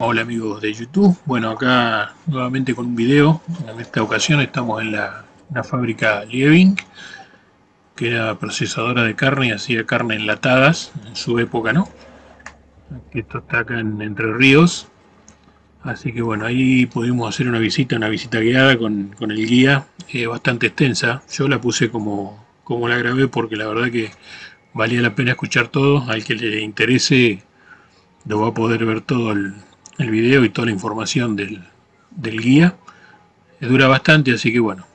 Hola amigos de YouTube, bueno acá nuevamente con un video. En esta ocasión estamos en la fábrica Liebing, que era procesadora de carne y hacía carne enlatadas en su época, ¿no? Que esto está acá en Entre Ríos, así que bueno, ahí pudimos hacer una visita guiada con el guía, bastante extensa. Yo la puse como la grabé porque la verdad que valía la pena escuchar todo. Al que le interese lo va a poder ver todo el video y toda la información del guía. Dura bastante, así que bueno,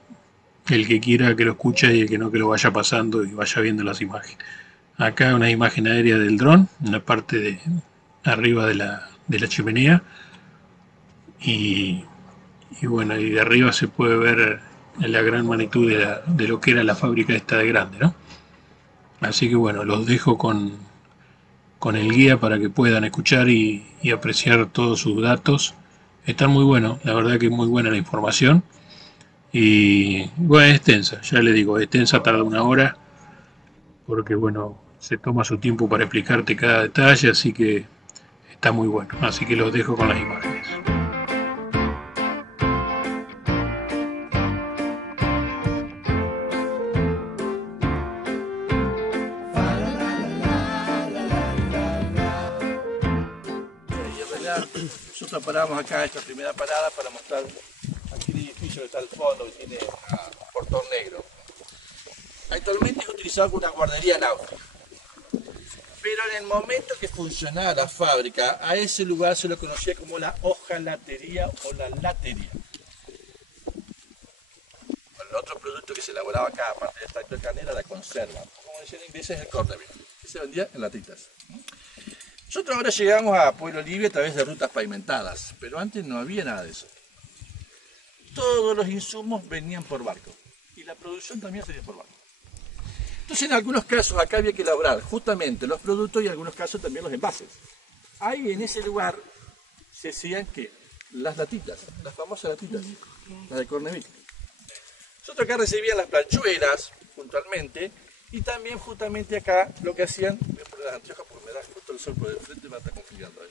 el que quiera que lo escuche y el que no que lo vaya pasando y vaya viendo las imágenes. Acá una imagen aérea del dron, en la parte de arriba de la chimenea y, y bueno, y de arriba se puede ver la gran magnitud de lo que era la fábrica esta de grande, ¿no? Así que bueno, los dejo con el guía para que puedan escuchar y apreciar todos sus datos. Están muy buenos, la verdad que es muy buena la información. Y bueno, es extensa, ya le digo, es extensa, tarda una hora, porque bueno, se toma su tiempo para explicarte cada detalle, así que está muy bueno. Así que los dejo con las imágenes. Y en realidad nosotros paramos acá esta primera parada para mostrar aquí el edificio que está al fondo, que tiene un portón negro. Actualmente es utilizado como una guardería náutica. Pero en el momento que funcionaba la fábrica, a ese lugar se lo conocía como la hojalatería o la latería. El otro producto que se elaboraba acá, aparte de extracto de carne, era la conserva. Como decían en inglés, es el cornmeal, que se vendía en latitas. Nosotros ahora llegamos a Pueblo Libre a través de rutas pavimentadas, pero antes no había nada de eso. Todos los insumos venían por barco y la producción también salía por barco. Entonces en algunos casos acá había que elaborar justamente los productos y en algunos casos también los envases. Ahí en ese lugar se hacían ¿qué? Las latitas, las famosas latitas, las de cornmeal. Nosotros acá recibían las planchuelas puntualmente y también justamente acá lo que hacían, voy a poner las anteojos porque me da justo el sol por el frente y me está confundiendo ahí.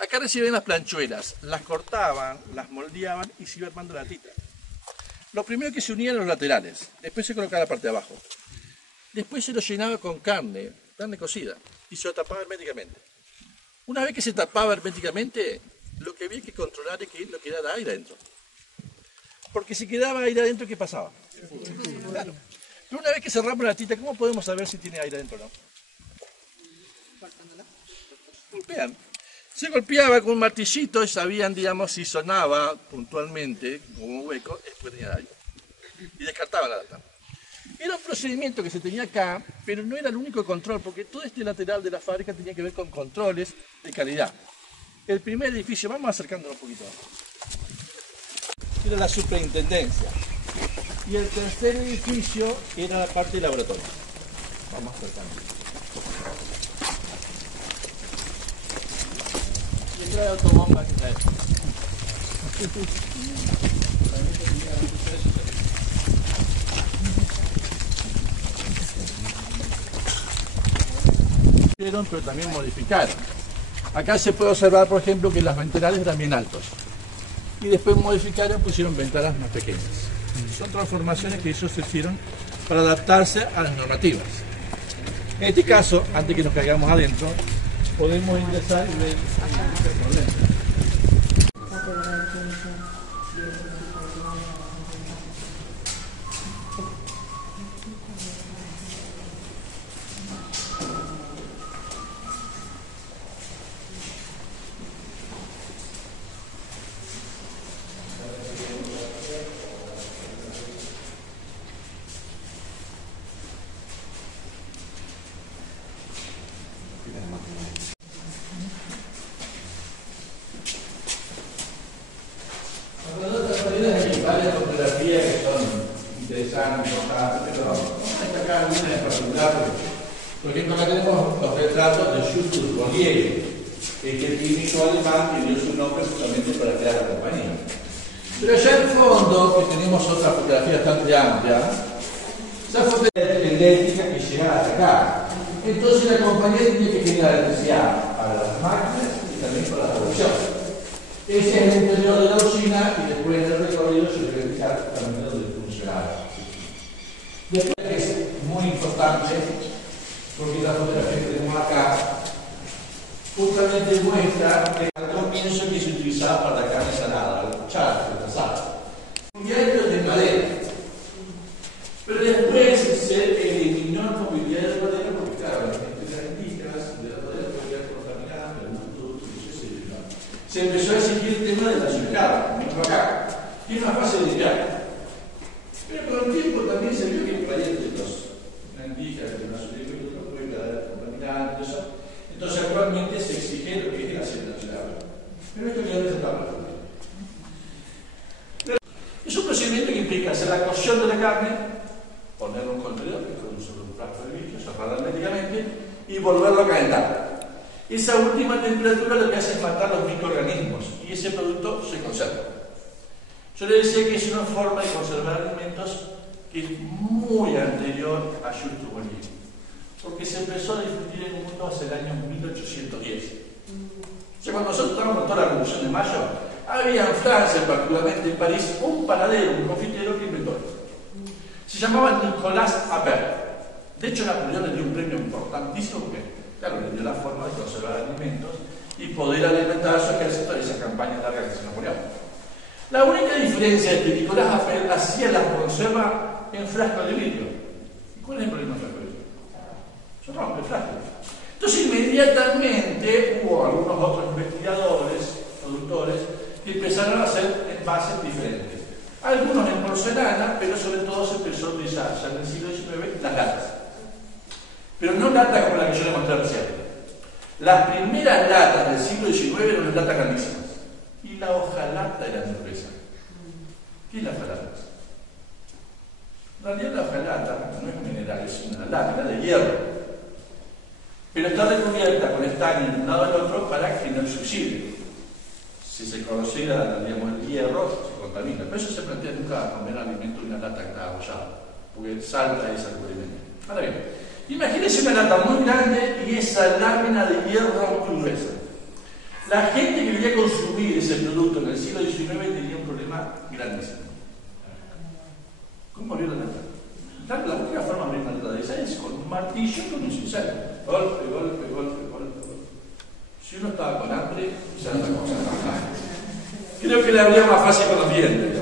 Acá recibían las planchuelas, las cortaban, las moldeaban y se iba armando la tita. Lo primero que se unían los laterales, después se colocaba la parte de abajo. Después se lo llenaba con carne cocida, y se lo tapaba herméticamente. Una vez que se tapaba herméticamente, lo que había que controlar es que no quedara aire adentro. Porque si quedaba aire adentro, ¿qué pasaba? Claro. Pero una vez que cerramos la tita, ¿cómo podemos saber si tiene aire adentro o no? Golpean. Se golpeaba con un martillito y sabían, digamos, si sonaba puntualmente como un hueco, después tenía aire. Y descartaban la lata. Era un procedimiento que se tenía acá, pero no era el único control, porque todo este lateral de la fábrica tenía que ver con controles de calidad. El primer edificio, vamos acercándonos un poquito, era la superintendencia. Y el tercer edificio era la parte de laboratorio. Vamos acercándonos. Y entra de autobomba que trae. Pero también modificaron. Acá se puede observar, por ejemplo, que las ventanales eran bien altos. Y después modificaron, pusieron ventanas más pequeñas. Son transformaciones que ellos hicieron para adaptarse a las normativas. En este caso, antes que nos caigamos adentro, podemos ingresar y ver el problema. Varias fotografías que son interesantes, importantes, pero vamos a destacar una en particular. Por ejemplo, acá tenemos los retratos de Justus Bollier, este químico alemán que dio su nombre justamente para crear la compañía. Pero allá al fondo, que tenemos otra fotografía bastante amplia, esa fotografía eléctrica que llega hasta acá. Entonces la compañía tiene que generar electricidad para las máquinas y también también con la producción. Ese es el interior de la usina y después en el recorrido se debe fijar también donde funcionaba. Después es muy importante, porque la fotografía que tenemos acá justamente muestra que al comienzo que se utilizaba para la carne salada, la cuchara, la tasada. Mobiliario de madera. Pero después se eliminó el mobiliario de madera porque, claro, las industrias indígenas de la madera podían contaminar, pero no productos que se eliminó. Se empezó a exigir el tema de la ciudad, mismo acá, que es más fácil de tirar. Pero con el tiempo también se vio que por ahí entre los indígenas, que no se no puede quedar contaminado, eso. Entonces actualmente se exige lo que es el acero inoxidable. Pero esto ya no se está hablando. Es un procedimiento que implica hacer la cocción de la carne, ponerlo en un contenedor, que con un solo frasco de vidrio, cerrarlo herméticamente y volverlo a calentar. Esa última temperatura lo que hace es matar los microorganismos y ese producto se conserva. Yo le decía que es una forma de conservar alimentos que es muy anterior a Jules Bollier, porque se empezó a difundir en el mundo hacia el año 1810. O sea, cuando nosotros estábamos con toda la Revolución de Mayo, había en Francia, particularmente en París, un panadero, un confitero que inventó esto. Se llamaba Nicolas Appert. De hecho, Napoleón le dio un premio importantísimo porque, claro, le dio la forma de conservar alimentos y poder alimentar a su ejército en esa campaña larga que se Napoleón. La única diferencia es que Nicolas Appert hacía la conserva en frasco de vidrio. ¿Y cuál es el problema del frasco de vidrio? Se rompe el frasco. Entonces, inmediatamente hubo algunos otros investigadores, productores, que empezaron a hacer envases diferentes. Algunos en porcelana, pero sobre todo se empezó a utilizar ya en el siglo XIX las latas. Pero no latas como la que yo le mostré recién. Las primeras latas del siglo XIX eran unas latas grandísimas. Y la hojalata era muy gruesa. ¿Qué es la hojalata? En realidad la hojalata no es mineral, es una lámina de hierro. Pero está recubierta con estaño de un lado al otro para que no se oxide. Si se considera, digamos, el hierro, se contamina. Por eso se plantea nunca comer alimento de una lata que está abollada, porque salta ese recubrimiento. Ahora bien, imagínense una lata muy grande y esa lámina de hierro muy gruesa. La gente que quería consumir ese producto en el siglo XIX tenía un problema grandísimo. ¿Cómo abrió la lata? Claro, la única forma de abrir una lata de esa es con un martillo y con un cincel. Golpe, golpe, golpe, golpe, golpe. Si uno estaba con hambre, ya no cosa. Creo que le habría más fácil con los dientes.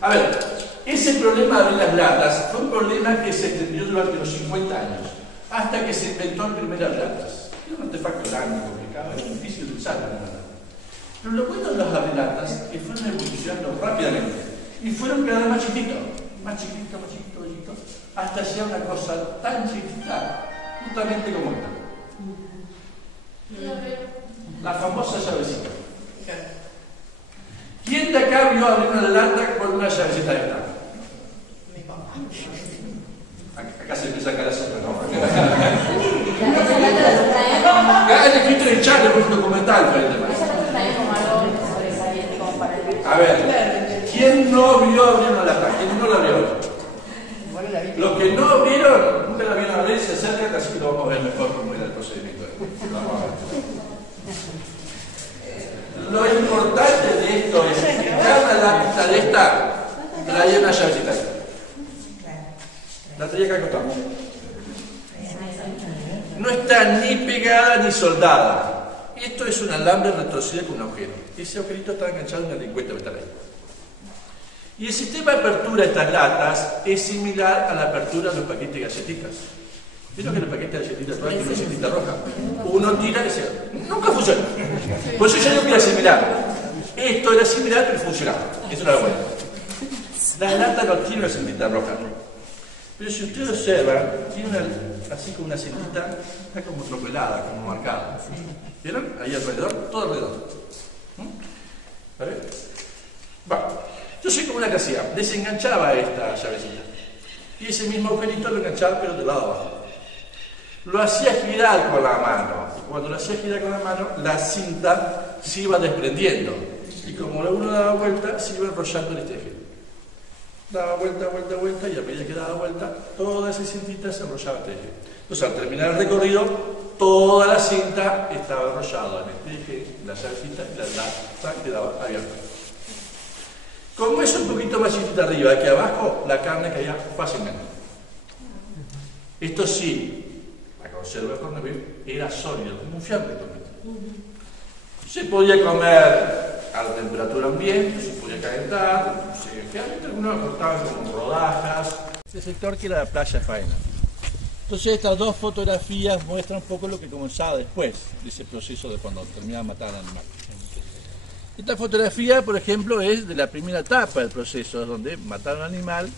A ver, ese problema de abrir las latas fue un problema que se extendió durante los 50 años, hasta que se inventó en primeras latas. Era un artefacto grande, complicado, era difícil de usar en una lata. Pero lo bueno de los abrelatas es que fueron evolucionando rápidamente y fueron cada vez más chiquitos, más chiquito, más chiquito, más chiquito, hasta llegar a una cosa tan chiquita, justamente como esta. La famosa llavecita. ¿Quién de acá vio abrir una lata con una llavecita de esta? Acá se empieza a caer la sopa, ¿no? El escrito en el chat, después un documental. A ver, ¿quién no vio abrir una lata? ¿Quién no la vio? Los que no vieron, nunca la vieron abrir, se acercan, así que lo vamos a ver mejor cómo era el procedimiento. Vamos a ver. Lo importante de esto es que cada lámina de esta traía una llavecita. La traía acá acostada. No está ni pegada ni soldada. Esto es un alambre retorcido con un agujero. Ese agujerito está enganchado en una lengüeta metálica. Y el sistema de apertura de estas latas es similar a la apertura de los paquetes de galletitas. ¿Vieron que los paquetes de galletitas traen una galleta roja? Uno tira y se... Nunca funciona. Por eso yo digo que era similar. Esto era similar, pero funcionaba. Eso era lo bueno. Las latas no tienen una cintita roja. Pero si ustedes observan, tiene una, así como una cintita, está como tropelada, como marcada. ¿Vieron? Ahí alrededor, todo alrededor. ¿Vale? Bueno, yo sé cómo la que hacía. Desenganchaba esta llavecita. Y ese mismo agujerito lo enganchaba, pero del lado abajo. Lo hacía girar con la mano. Cuando lo hacía girar con la mano, la cinta se iba desprendiendo. Y como uno daba vuelta, se iba enrollando el este eje. daba vuelta, vuelta, vuelta, y a medida que daba vuelta, toda esa cintita se enrollaba en el eje. Entonces, al terminar el recorrido, toda la cinta estaba enrollada en este eje, la salsita y la lata quedaba abierta. Como es un poquito más chiquita arriba que abajo, la carne caía fácilmente. Esto sí, la conserva de corned beef era sólida, como un fiambre totalmente. Se podía comer a la temperatura ambiente, se podía calentar, generalmente algunos lo cortaban con rodajas. Este sector que era la playa Faena. Entonces estas dos fotografías muestran un poco lo que comenzaba después de ese proceso de cuando terminaban de matar al animal. Esta fotografía, por ejemplo, es de la primera etapa del proceso, donde mataron al animal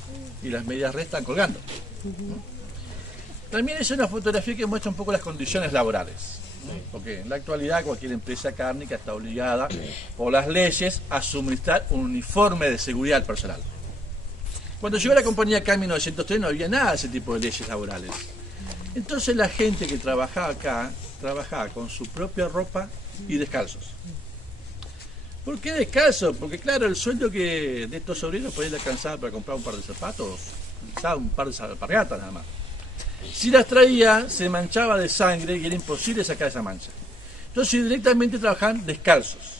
y las medias res están colgando. También es una fotografía que muestra un poco las condiciones laborales, porque en la actualidad cualquier empresa cárnica está obligada por las leyes a suministrar un uniforme de seguridad personal. Cuando llegó la compañía acá en 1903 no había nada de ese tipo de leyes laborales. Entonces la gente que trabajaba acá, trabajaba con su propia ropa y descalzos. ¿Por qué descalzo? Porque claro, el sueldo que de estos obreros podía alcanzar para comprar un par de zapatos, un par de alpargatas nada más. Si las traía, se manchaba de sangre y era imposible sacar esa mancha. Entonces directamente trabajaban descalzos.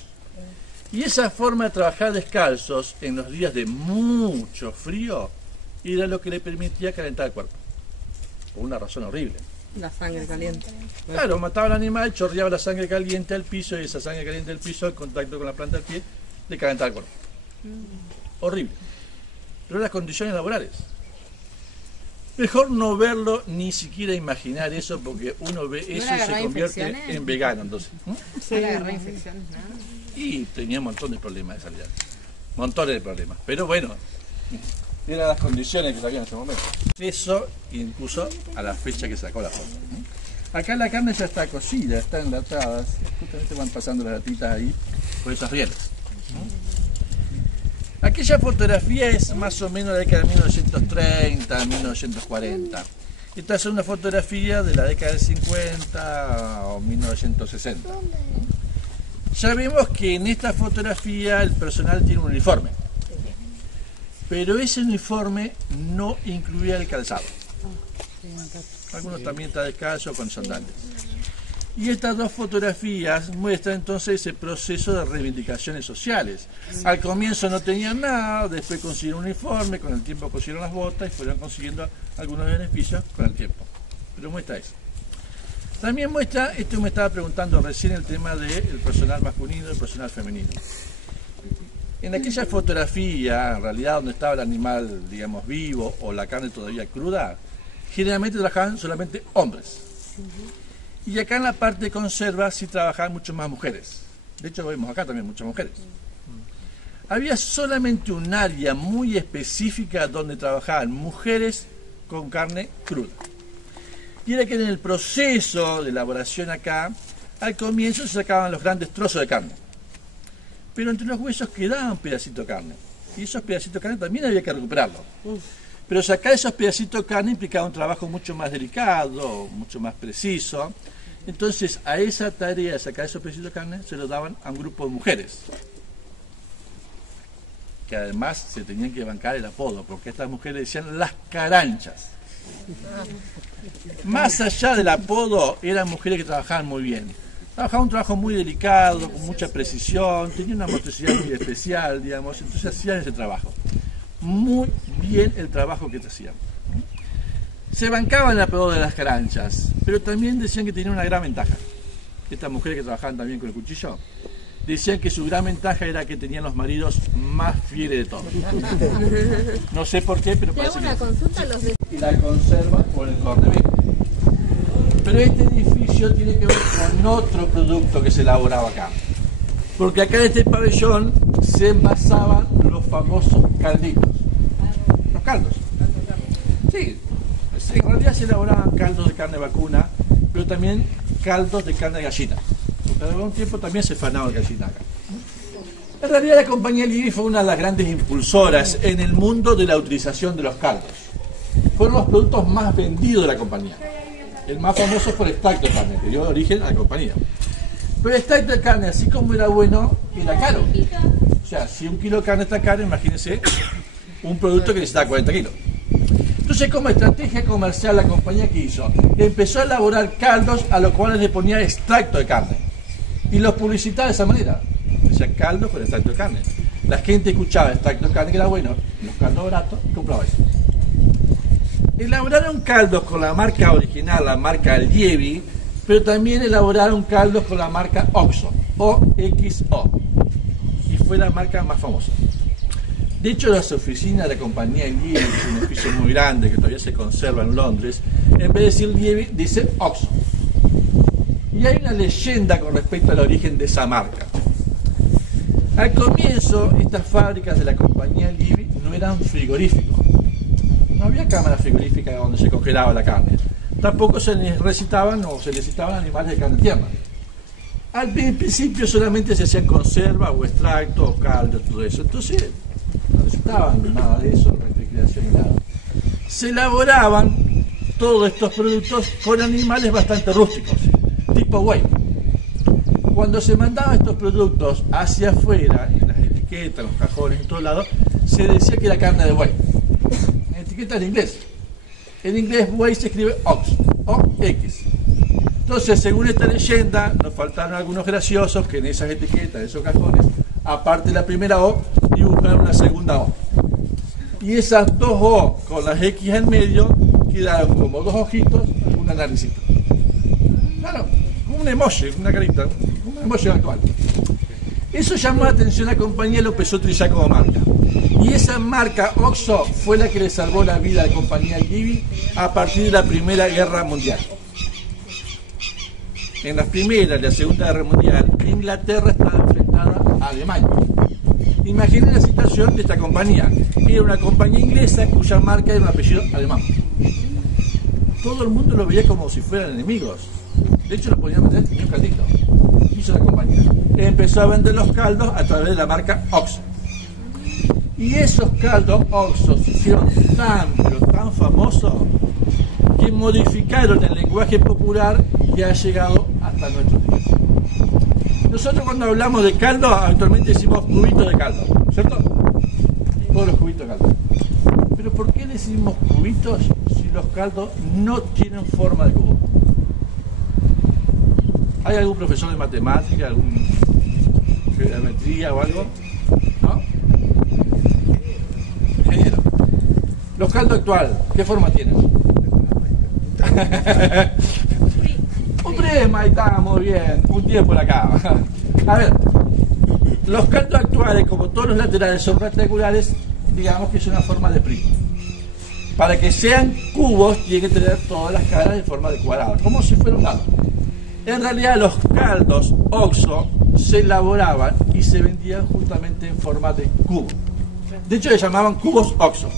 Y esa forma de trabajar descalzos en los días de mucho frío era lo que le permitía calentar el cuerpo. Por una razón horrible. La sangre caliente. Claro, mataba al animal, chorreaba la sangre caliente al piso y esa sangre caliente del piso, en contacto con la planta del pie, le calentaba el cuerpo. Horrible. Pero las condiciones laborales. Mejor no verlo, ni siquiera imaginar eso, porque uno ve eso y se convierte en vegano. Entonces, Sí. ¿No le agarró infecciones? ¿No? y tenía un montón de problemas de salida. Montones de problemas. Pero bueno, eran las condiciones que había en ese momento. Eso incluso a la fecha que sacó la foto. Acá la carne ya está cocida, está enlatada. Justamente van pasando las latitas ahí por esas rieles. Aquella fotografía es más o menos de la década de 1930, 1940. Esta es una fotografía de la década del 50 o 1960. Ya vemos que en esta fotografía el personal tiene un uniforme, pero ese uniforme no incluía el calzado. Algunos también están descalzos con sandalias. Y estas dos fotografías muestran entonces ese proceso de reivindicaciones sociales. Al comienzo no tenían nada, después consiguieron un uniforme, con el tiempo consiguieron las botas y fueron consiguiendo algunos beneficios con el tiempo. Pero muestra eso. También muestra, esto me estaba preguntando recién, el tema del personal masculino y el personal femenino. En aquella fotografía, en realidad donde estaba el animal, digamos, vivo o la carne todavía cruda, generalmente trabajaban solamente hombres. Y acá en la parte de conserva sí trabajaban mucho más mujeres. De hecho, vemos acá también muchas mujeres. Había solamente un área muy específica donde trabajaban mujeres con carne cruda. Y era que en el proceso de elaboración acá, al comienzo se sacaban los grandes trozos de carne. Pero entre los huesos quedaban pedacitos de carne. Y esos pedacitos de carne también había que recuperarlos. Pero sacar esos pedacitos de carne implicaba un trabajo mucho más delicado, mucho más preciso. Entonces, a esa tarea de sacar esos pedacitos de carne se lo daban a un grupo de mujeres, que además se tenían que bancar el apodo, porque estas mujeres decían las caranchas. Más allá del apodo, eran mujeres que trabajaban muy bien. Trabajaban un trabajo muy delicado, con mucha precisión, tenían una motricidad muy especial, digamos, entonces hacían ese trabajo. Muy bien el trabajo que hacían. Se bancaban el apodo de las caranchas, pero también decían que tenían una gran ventaja. Estas mujeres que trabajaban también con el cuchillo, decían que su gran ventaja era que tenían los maridos más fieles de todos. No sé por qué, pero parece una consulta los de... y la conserva por el corned beef. Pero este edificio tiene que ver con otro producto que se elaboraba acá. Porque acá en este pabellón se envasaban los famosos calditos. Los caldos. Sí, en realidad se elaboraban caldos de carne vacuna, pero también caldos de carne de gallina. Pero en un tiempo también se fanaba la gallina acá. En realidad la compañía Liebing fue una de las grandes impulsoras en el mundo de la utilización de los caldos. Fueron los productos más vendidos de la compañía. El más famoso fue el extracto de carne, que dio origen a la compañía. Pero el extracto de carne, así como era bueno, era caro. O sea, si un kilo de carne está caro, imagínense un producto que necesitaba 40 kilos. Entonces, como estrategia comercial, la compañía que hizo, empezó a elaborar caldos a los cuales le ponía extracto de carne. Y los publicitaba de esa manera. Decía caldos con extracto de carne. La gente escuchaba extracto de carne, que era bueno, los caldos baratos, y compraba eso. Elaboraron caldos con la marca original, la marca Lievi, pero también elaboraron caldos con la marca OXO, OXO. Y fue la marca más famosa. De hecho, las oficinas de la compañía Lievi, que es un edificio muy grande que todavía se conserva en Londres, en vez de decir Lievi, dice OXO. Y hay una leyenda con respecto al origen de esa marca. Al comienzo, estas fábricas de la compañía Lievi no eran frigoríficos. No había cámaras frigoríficas donde se congelaba la carne. Tampoco se necesitaban animales de carne tierna. Al principio solamente se hacían conservas o extractos o caldo, todo eso. Entonces, no necesitaban nada de eso, refrigeración y nada. Se elaboraban todos estos productos con animales bastante rústicos, tipo buey. Cuando se mandaban estos productos hacia afuera, en las etiquetas, en los cajones, en todos lados, se decía que era carne de buey. En etiqueta en inglés. En inglés buey se escribe ox, O-X. Entonces, según esta leyenda, nos faltaron algunos graciosos que en esas etiquetas, en esos cajones, aparte de la primera O, dibujaron una segunda O. Y esas dos O con las X en medio quedaron como dos ojitos, una naricita. Claro, como un emoji, una carita, un emoji actual. Eso llamó la atención a la compañía y lo empezó a utilizar como marca. Y esa marca OXO fue la que le salvó la vida a la compañía Lievi a partir de la Primera Guerra Mundial. En la Primera y la Segunda Guerra Mundial, Inglaterra estaba enfrentada a Alemania. Imaginen la situación de esta compañía. Era una compañía inglesa cuya marca era un apellido alemán. Todo el mundo lo veía como si fueran enemigos. De hecho, lo podían vender ni un caldito. Hizo la compañía. Empezó a vender los caldos a través de la marca OXO. Y esos caldos OXO se hicieron tan, pero tan famosos que modificaron el lenguaje popular que ha llegado hasta nuestros días. Nosotros cuando hablamos de caldo, actualmente decimos cubitos de caldo, ¿cierto? Todos los cubitos de caldo. Pero ¿por qué decimos cubitos si los caldos no tienen forma de cubo? ¿Hay algún profesor de matemática, algún geometría o algo? ¿No? Ingeniero. Los caldos actuales, ¿qué forma tienen? Un prisma, ahí está, muy bien. Un tiempo por acá. A ver, los caldos actuales, como todos los laterales son rectangulares, digamos que es una forma de prisma. Para que sean cubos, tienen que tener todas las caras en forma de cuadrado, como si fuera un dado. En realidad, los caldos OXO se elaboraban y se vendían justamente en forma de cubo. De hecho, le llamaban cubos OXO.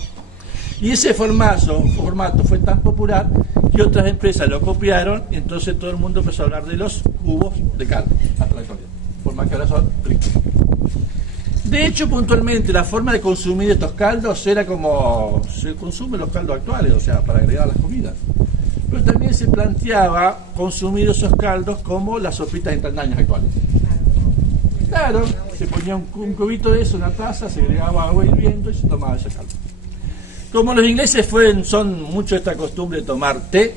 Y ese formato fue tan popular que otras empresas lo copiaron y entonces todo el mundo empezó a hablar de los cubos de caldo hasta la actualidad, por más que ahora son prismas. De hecho, puntualmente, la forma de consumir estos caldos era como se consumen los caldos actuales, o sea, para agregar a las comidas. Pero también se planteaba consumir esos caldos como las sopitas instantáneas actuales. Claro, se ponía un cubito de eso, una taza, se agregaba agua hirviendo y se tomaba ese caldo. Como los ingleses son mucho esta costumbre de tomar té,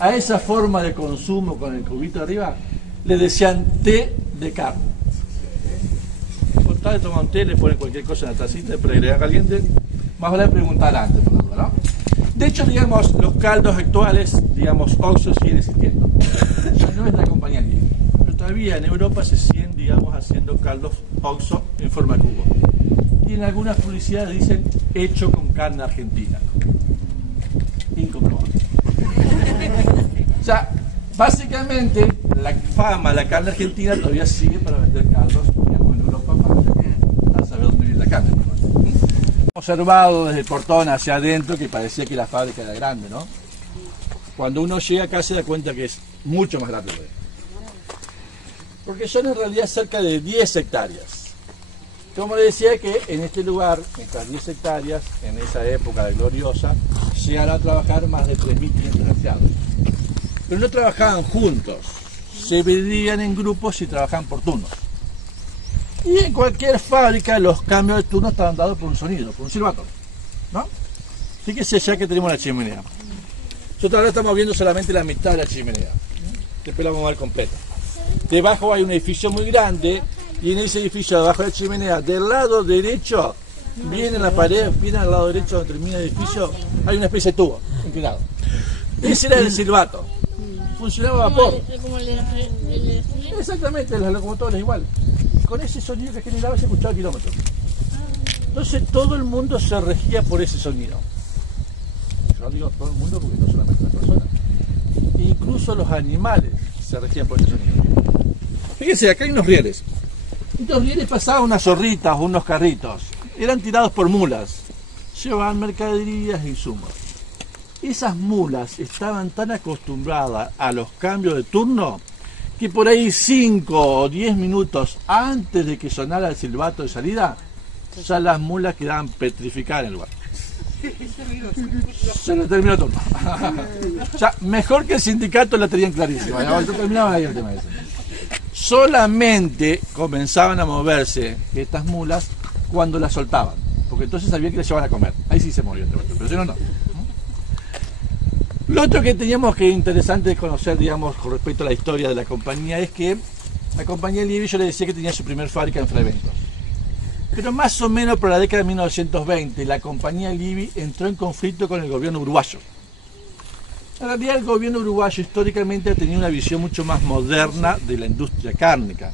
a esa forma de consumo con el cubito de arriba le decían té de carne. Por tal de tomar un té, le ponen cualquier cosa en la tacita para agregar caliente, más vale preguntar antes, por la duda, ¿no? De hecho, digamos, los caldos actuales, digamos, OXO siguen existiendo. Ya no es la compañía Lievi, pero todavía en Europa se siguen, digamos, haciendo caldos OXO en forma de cubo. Y en algunas publicidades dicen hecho con carne argentina. Incomprobable. O sea, básicamente la fama, la carne argentina todavía sigue para vender caldos, digamos, en Europa para saber dónde viene la carne. Observado desde el portón hacia adentro que parecía que la fábrica era grande, ¿no? Cuando uno llega acá se da cuenta que es mucho más grande. Porque son en realidad cerca de 10 hectáreas. Como les decía que en este lugar, estas 10 hectáreas, en esa época de gloriosa, llegaron a trabajar más de 3.500 empleados. Pero no trabajaban juntos, se dividían en grupos y trabajaban por turnos. Y en cualquier fábrica los cambios de turno estaban dados por un sonido, por un silbato, ¿no? Fíjese ya que tenemos la chimenea. Nosotros ahora estamos viendo solamente la mitad de la chimenea. Después la vamos a ver completa. Debajo hay un edificio muy grande y en ese edificio debajo de la chimenea, del lado derecho, viene en la pared, viene al lado derecho donde termina el edificio, hay una especie de tubo inclinado. Ese era el silbato. Funcionaba a vapor. Exactamente, las locomotoras igual. Con ese sonido que generaba se escuchaba a kilómetros. Entonces todo el mundo se regía por ese sonido. Yo digo todo el mundo porque no solamente las personas. Incluso los animales se regían por ese sonido. Fíjense, acá hay unos rieles. Estos rieles pasaban unas zorritas o unos carritos. Eran tirados por mulas. Llevaban mercaderías e insumos. Esas mulas estaban tan acostumbradas a los cambios de turno que por ahí 5 o 10 minutos antes de que sonara el silbato de salida, ya las mulas quedaban petrificadas en el lugar. Se le terminó el turno. Ya, mejor que el sindicato la tenían clarísima. Terminaban ahí el tema ese. Solamente comenzaban a moverse estas mulas cuando las soltaban, porque entonces sabían que las llevaban a comer. Ahí sí se movían, pero si no, no. Lo otro que teníamos que interesante conocer, digamos, con respecto a la historia de la compañía, es que la compañía Liebig, yo le decía que tenía su primer fábrica en Fraiventos. Pero más o menos por la década de 1920, la compañía Liebig entró en conflicto con el gobierno uruguayo. En realidad el gobierno uruguayo históricamente ha tenido una visión mucho más moderna de la industria cárnica,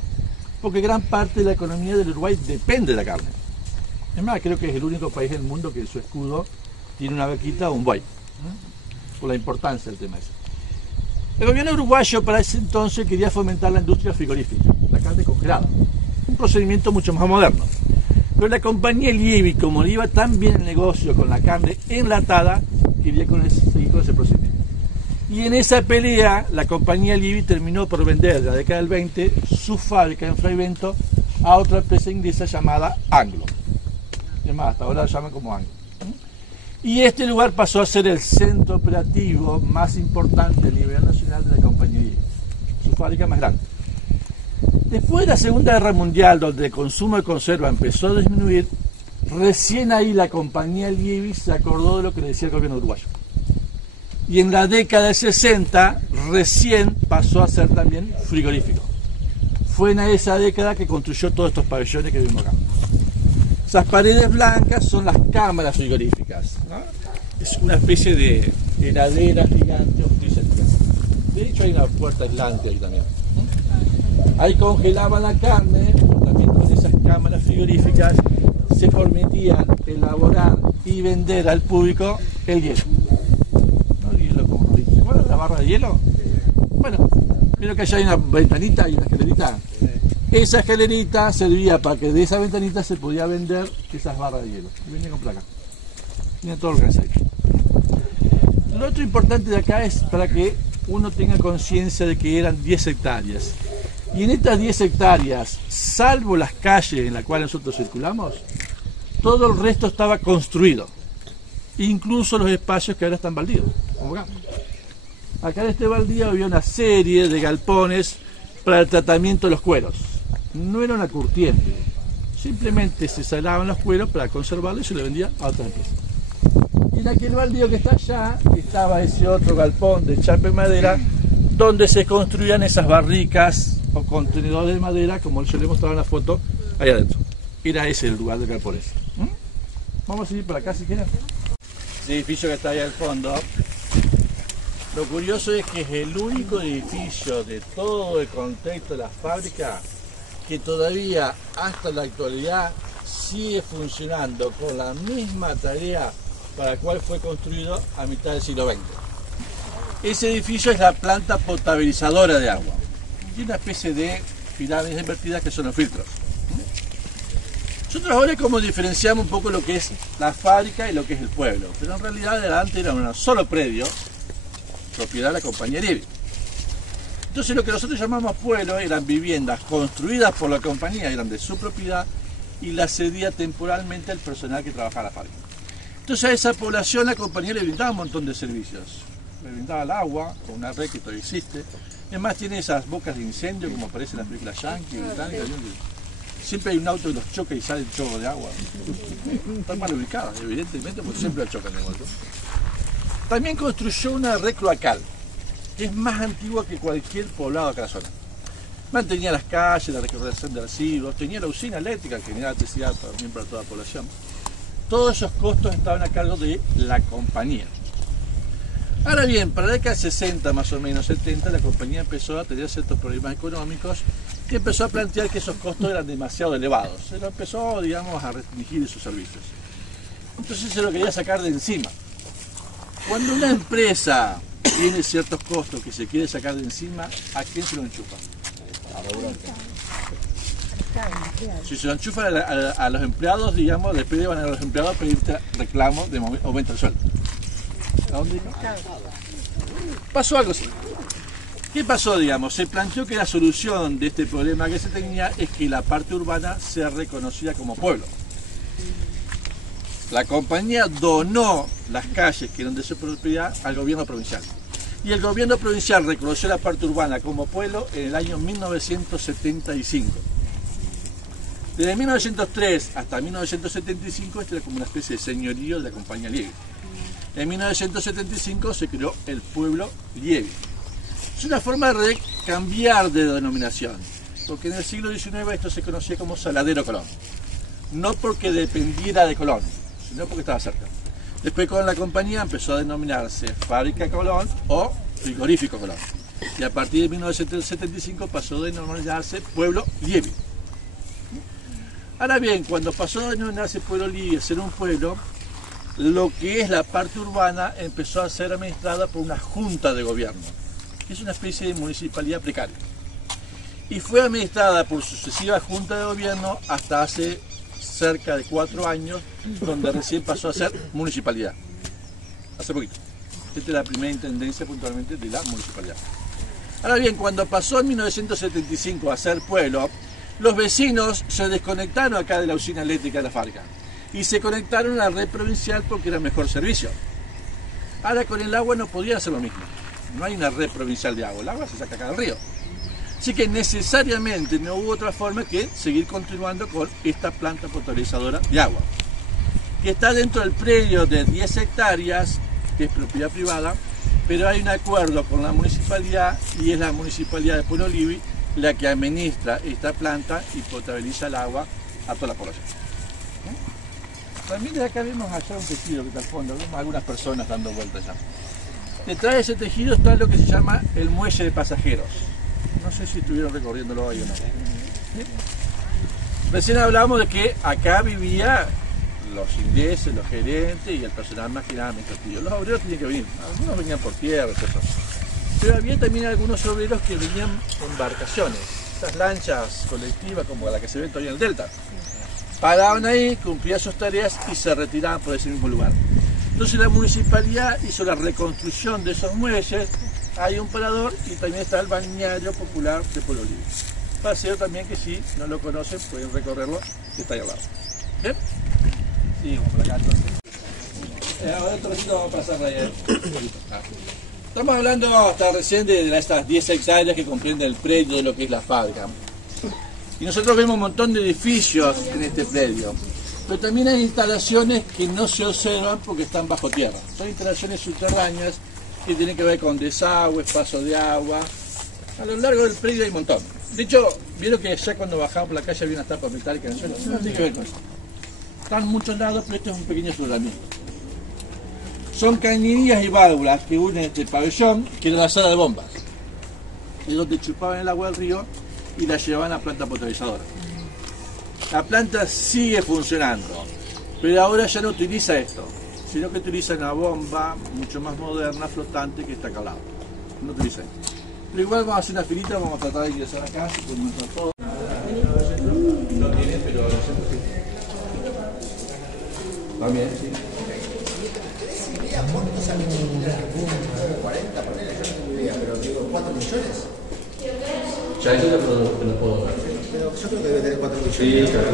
porque gran parte de la economía del Uruguay depende de la carne. Es más, creo que es el único país del mundo que en su escudo tiene una vaquita o un buey, por la importancia del tema ese. El gobierno uruguayo para ese entonces quería fomentar la industria frigorífica, la carne congelada, un procedimiento mucho más moderno. Pero la compañía Liebig, como le iba tan bien el negocio con la carne enlatada, quería seguir con ese procedimiento. Y en esa pelea, la compañía Liebig terminó por vender en la década del 20 su fábrica en Fraiventos a otra empresa inglesa llamada Anglo. Es más, hasta ahora la llaman como Anglo. Y este lugar pasó a ser el centro operativo más importante a nivel nacional de la compañía Liebig, su fábrica más grande. Después de la Segunda Guerra Mundial, donde el consumo de conserva empezó a disminuir, recién ahí la compañía Liebig se acordó de lo que le decía el gobierno uruguayo. Y en la década de 60 recién pasó a ser también frigorífico. Fue en esa década que construyó todos estos pabellones que vimos acá. Esas paredes blancas son las cámaras frigoríficas, ¿no? Es una especie de heladera gigante o freezer gigante. De hecho hay una puerta aislante ahí también. Ahí congelaban la carne, también con esas cámaras frigoríficas se permitían elaborar y vender al público el hielo. No hielo como nos dicen. ¿Cuál es la barra de hielo? Bueno, vieron que allá hay una ventanita y una escalerita. Esa escalerita servía para que de esa ventanita se podía vender esas barras de hielo. Y venía con placa. Venía todo organizado. Lo otro importante de acá es para que uno tenga conciencia de que eran 10 hectáreas. Y en estas 10 hectáreas, salvo las calles en las cuales nosotros circulamos, todo el resto estaba construido. Incluso los espacios que ahora están baldíos. Como acá. Acá en este baldío había una serie de galpones para el tratamiento de los cueros. No era una curtiente, simplemente se salaban los cueros para conservarlos y se le vendía a otra empresa. Y en aquel baldío que está allá estaba ese otro galpón de chapa y madera donde se construían esas barricas o contenedores de madera, como yo le mostraba en la foto, ahí adentro. Era ese el lugar del galpón ese. Vamos a ir por acá si quieren. Ese edificio que está ahí al fondo, lo curioso es que es el único edificio de todo el contexto de la fábrica que todavía hasta la actualidad sigue funcionando con la misma tarea para la cual fue construido a mitad del siglo XX. Ese edificio es la planta potabilizadora de agua. Tiene una especie de pirámides invertidas que son los filtros. Nosotros ahora como diferenciamos un poco lo que es la fábrica y lo que es el pueblo, pero en realidad adelante era un solo predio, propiedad de la compañía Liebig. Entonces lo que nosotros llamamos pueblo eran viviendas construidas por la compañía, eran de su propiedad y las cedía temporalmente al personal que trabajaba en la fábrica. Entonces a esa población la compañía le brindaba un montón de servicios. Le brindaba el agua, con una red que todavía existe. Además tiene esas bocas de incendio como aparecen en las películas yanquis, británicas. siempre hay un auto que los choca y sale el chorro de agua. Están mal ubicadas, evidentemente, porque siempre chocan de vuelta. También construyó una red cloacal, que es más antigua que cualquier poblado acá en la zona. Mantenía las calles, la recuperación de residuos, tenía la usina eléctrica que generaba electricidad también para toda la población. Todos esos costos estaban a cargo de la compañía. Ahora bien, para la década de 60, más o menos 70, la compañía empezó a tener ciertos problemas económicos y empezó a plantear que esos costos eran demasiado elevados. Se lo empezó, digamos, a restringir sus servicios. Entonces se lo quería sacar de encima. Cuando una empresa tiene ciertos costos que se quiere sacar de encima, ¿a quién se lo enchufa? Si se lo enchufan a los empleados, digamos, después van a los empleados a pedirte reclamo de aumento del sueldo. ¿A dónde iba? Pasó algo así. ¿Qué pasó, digamos? Se planteó que la solución de este problema que se tenía es que la parte urbana sea reconocida como pueblo. La compañía donó las calles que eran de su propiedad al gobierno provincial. Y el gobierno provincial reconoció la parte urbana como pueblo en el año 1975. Desde 1903 hasta 1975 esto era como una especie de señorío de la compañía Liebig. En 1975 se creó el pueblo Liebig. Es una forma de cambiar de denominación, porque en el siglo XIX esto se conocía como Saladero Colón. No porque dependiera de Colón, sino porque estaba cerca. Después con la compañía empezó a denominarse Fábrica Colón o Frigorífico Colón. Y a partir de 1975 pasó a denominarse Pueblo Liebig. Ahora bien, cuando pasó a denominarse Pueblo Liebig, ser un pueblo, lo que es la parte urbana empezó a ser administrada por una junta de gobierno, que es una especie de municipalidad precaria. Y fue administrada por sucesivas juntas de gobierno hasta hace cerca de 4 años, donde recién pasó a ser municipalidad. Hace poquito. Esta es la primera intendencia puntualmente de la municipalidad. Ahora bien, cuando pasó en 1975 a ser pueblo, los vecinos se desconectaron acá de la usina eléctrica de la fábrica y se conectaron a la red provincial porque era mejor servicio. Ahora con el agua no podía hacer lo mismo. No hay una red provincial de agua, el agua se saca acá del río. Así que necesariamente no hubo otra forma que seguir continuando con esta planta potabilizadora de agua, que está dentro del predio de 10 hectáreas, que es propiedad privada, pero hay un acuerdo con la municipalidad y es la municipalidad de Pueblo Liebig la que administra esta planta y potabiliza el agua a toda la población. También desde acá vemos allá un tejido que está al fondo, vemos algunas personas dando vueltas allá. Detrás de ese tejido está lo que se llama el muelle de pasajeros. No sé si estuvieron recorriéndolo ahí o no. Recién hablamos de que acá vivían los ingleses, los gerentes y el personal más que nada administrativo. Los obreros tenían que venir, algunos venían por tierra, etc. Pero había también algunos obreros que venían en embarcaciones, estas lanchas colectivas como la que se ve todavía en el Delta. Paraban ahí, cumplían sus tareas y se retiraban por ese mismo lugar. Entonces la municipalidad hizo la reconstrucción de esos muelles, hay un parador y también está el balneario popular de Pueblo Liebig. Paseo también que si no lo conocen pueden recorrerlo, que está ahí al lado. ¿Bien? Sí, vamos por acá entonces. Ahora otro ratito vamos a pasar ahí. Estamos hablando hasta recién de estas 10 hectáreas que comprende el predio de lo que es la fábrica. Y nosotros vemos un montón de edificios en este predio. Pero también hay instalaciones que no se observan porque están bajo tierra. Son instalaciones subterráneas que tienen que ver con desagües, paso de agua. A lo largo del predio hay un montón. De hecho, vieron que ya cuando bajamos por la calle había unas tapas metálicas en el suelo. No tiene que ver con eso. Están en muchos lados, pero esto es un pequeño sobramiento. Son cañerías y válvulas que unen este pabellón, que era la sala de bombas. Es donde chupaban el agua del río y la llevaban a la planta potabilizadora. La planta sigue funcionando, pero ahora ya no utiliza esto, sino que utiliza una bomba mucho más moderna, flotante, que está acá al lado. No utiliza esto. Pero igual vamos a hacer una filita, vamos a tratar de ingresar acá, si podemos entrar todo. No tiene, pero lo hacemos así. También, sí. ¿Cuánto sale un 40, ponele, yo no tengo idea, pero digo, 4 millones. Ya eso te lo puedo dar. Pero yo creo que debe tener 4 millones. Sí, claro.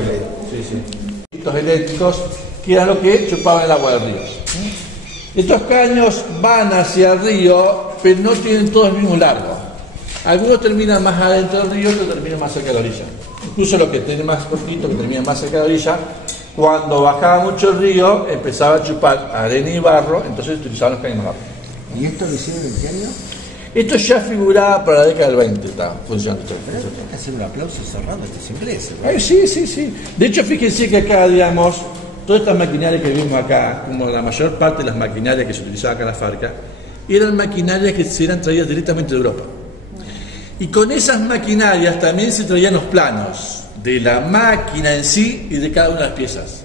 Sí. Estos eléctricos, que era lo que chupaban el agua del río. Estos caños van hacia el río, pero no tienen todos el mismo largo. Algunos terminan más adentro del río, otros terminan más cerca de la orilla. Incluso los que tienen más cortitos, que terminan más cerca de la orilla, cuando bajaba mucho el río, empezaba a chupar arena y barro, entonces utilizaban los caños más rápido. ¿Y esto lo hicieron en qué año? Esto ya figuraba para la década del 20, está funcionando. Pero hay que hacer un aplauso cerrando estos ingleses. Sí. De hecho, fíjense que acá, digamos, todas estas maquinarias que vimos acá, como la mayor parte de las maquinarias que se utilizaban acá en la fábrica, eran maquinarias que se eran traídas directamente de Europa. Y con esas maquinarias también se traían los planos de la máquina en sí y de cada una de las piezas.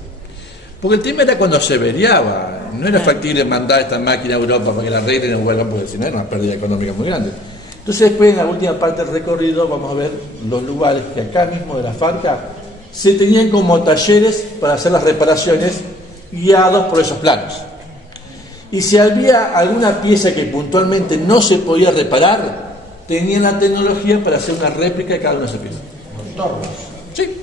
Porque el tema era cuando se averiaba, no era factible mandar esta máquina a Europa para que la arreglen y vuelvan, porque si no era una pérdida económica muy grande. Entonces después, en la última parte del recorrido, vamos a ver los lugares que acá mismo de la fábrica se tenían como talleres para hacer las reparaciones guiados por esos planos. Y si había alguna pieza que puntualmente no se podía reparar, tenían la tecnología para hacer una réplica de cada una de esas piezas. Contornos. Sí.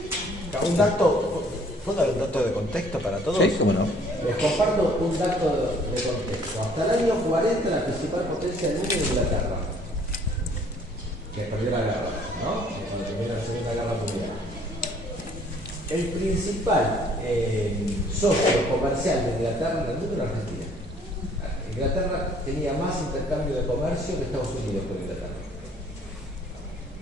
Un dato, ¿puedo dar un dato de contexto para todos? Sí, cómo no. Les comparto un dato de contexto. Hasta el año 40 la principal potencia del mundo es Inglaterra, que perdió la guerra, ¿no? Cuando terminó la Segunda Guerra Mundial. El principal socio comercial de Inglaterra en el mundo era Argentina. Inglaterra tenía más intercambio de comercio que Estados Unidos con Inglaterra.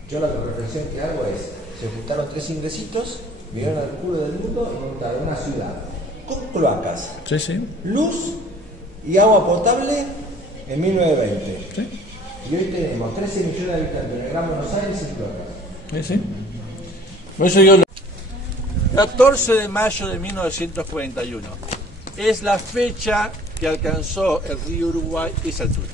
Yo la reflexión que hago es, se juntaron tres inglesitos, vinieron al culo del mundo y montaron una ciudad con cloacas, luz y agua potable en 1920. Sí. Y hoy tenemos 13 millones de habitantes en el Gran Buenos Aires sin cloacas. Por eso yo 14 de mayo de 1941 es la fecha que alcanzó el río Uruguay esa altura.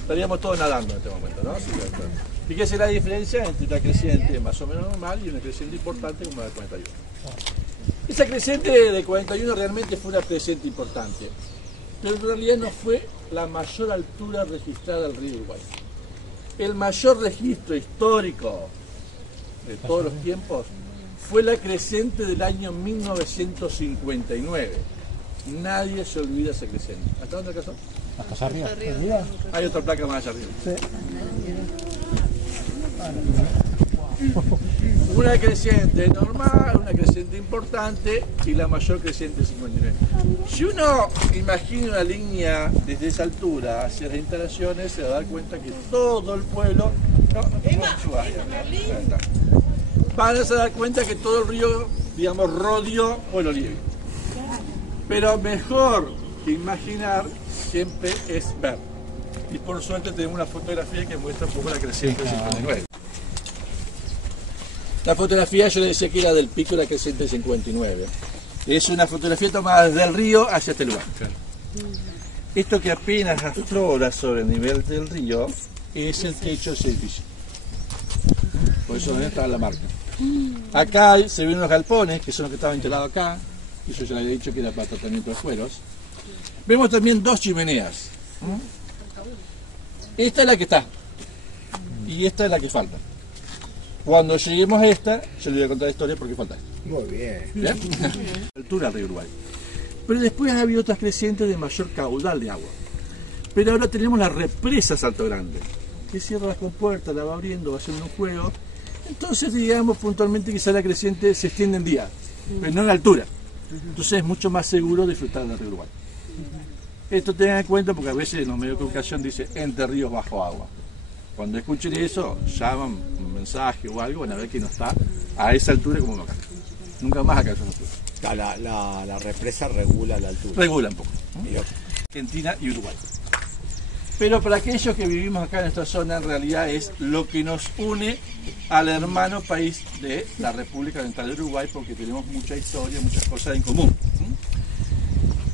Estaríamos todos nadando en este momento, ¿no? Sí, claro. Fíjese la diferencia entre una creciente más o menos normal y una creciente importante como la de 41. Esa creciente de 41 realmente fue una creciente importante, pero en realidad no fue la mayor altura registrada del río Uruguay. El mayor registro histórico de todos los tiempos fue la creciente del año 1959. Nadie se olvida esa creciente. ¿Hasta dónde alcanzó? Hasta arriba. Hay otra placa más allá arriba. Sí. Una creciente normal, una creciente importante y la mayor creciente 59. Si uno imagina una línea desde esa altura hacia las instalaciones, se va a dar cuenta que todo el pueblo van a dar cuenta que todo el río, digamos, rodeó Pueblo Libre. Pero mejor que imaginar siempre es ver. Y por suerte tenemos una fotografía que muestra un poco la creciente 59. La fotografía yo le decía que era del pico de la creciente 59. Es una fotografía tomada desde el río hacia este lugar. Esto que apenas aflora sobre el nivel del río es el techo de ese edificio. Por eso debe estar la marca. Acá se ven los galpones, que son los que estaban instalados acá. Y yo ya le había dicho que era para tratamiento de fueros. Vemos también dos chimeneas. Esta es la que está. Y esta es la que falta. Cuando lleguemos a esta, yo le voy a contar la historia porque falta esta. Muy bien. ¿Bien? Altura del río Uruguay. Pero después ha habido otras crecientes de mayor caudal de agua. Pero ahora tenemos la represa Salto Grande, que cierra las compuertas, la va abriendo, va haciendo un juego. Entonces, digamos puntualmente, quizá la creciente se extiende en día, pero no en altura. Entonces es mucho más seguro disfrutar del río Uruguay. Esto tengan en cuenta porque a veces en los medios de comunicación dice entre ríos bajo agua. Cuando escuchen eso, llaman un mensaje o algo, van a ver que no está a esa altura como acá. Nunca más acá a esa altura. La represa regula la altura. Regula un poco. Argentina y Uruguay. Pero para aquellos que vivimos acá en esta zona, en realidad es lo que nos une al hermano país de la República Oriental de Uruguay, porque tenemos mucha historia, muchas cosas en común.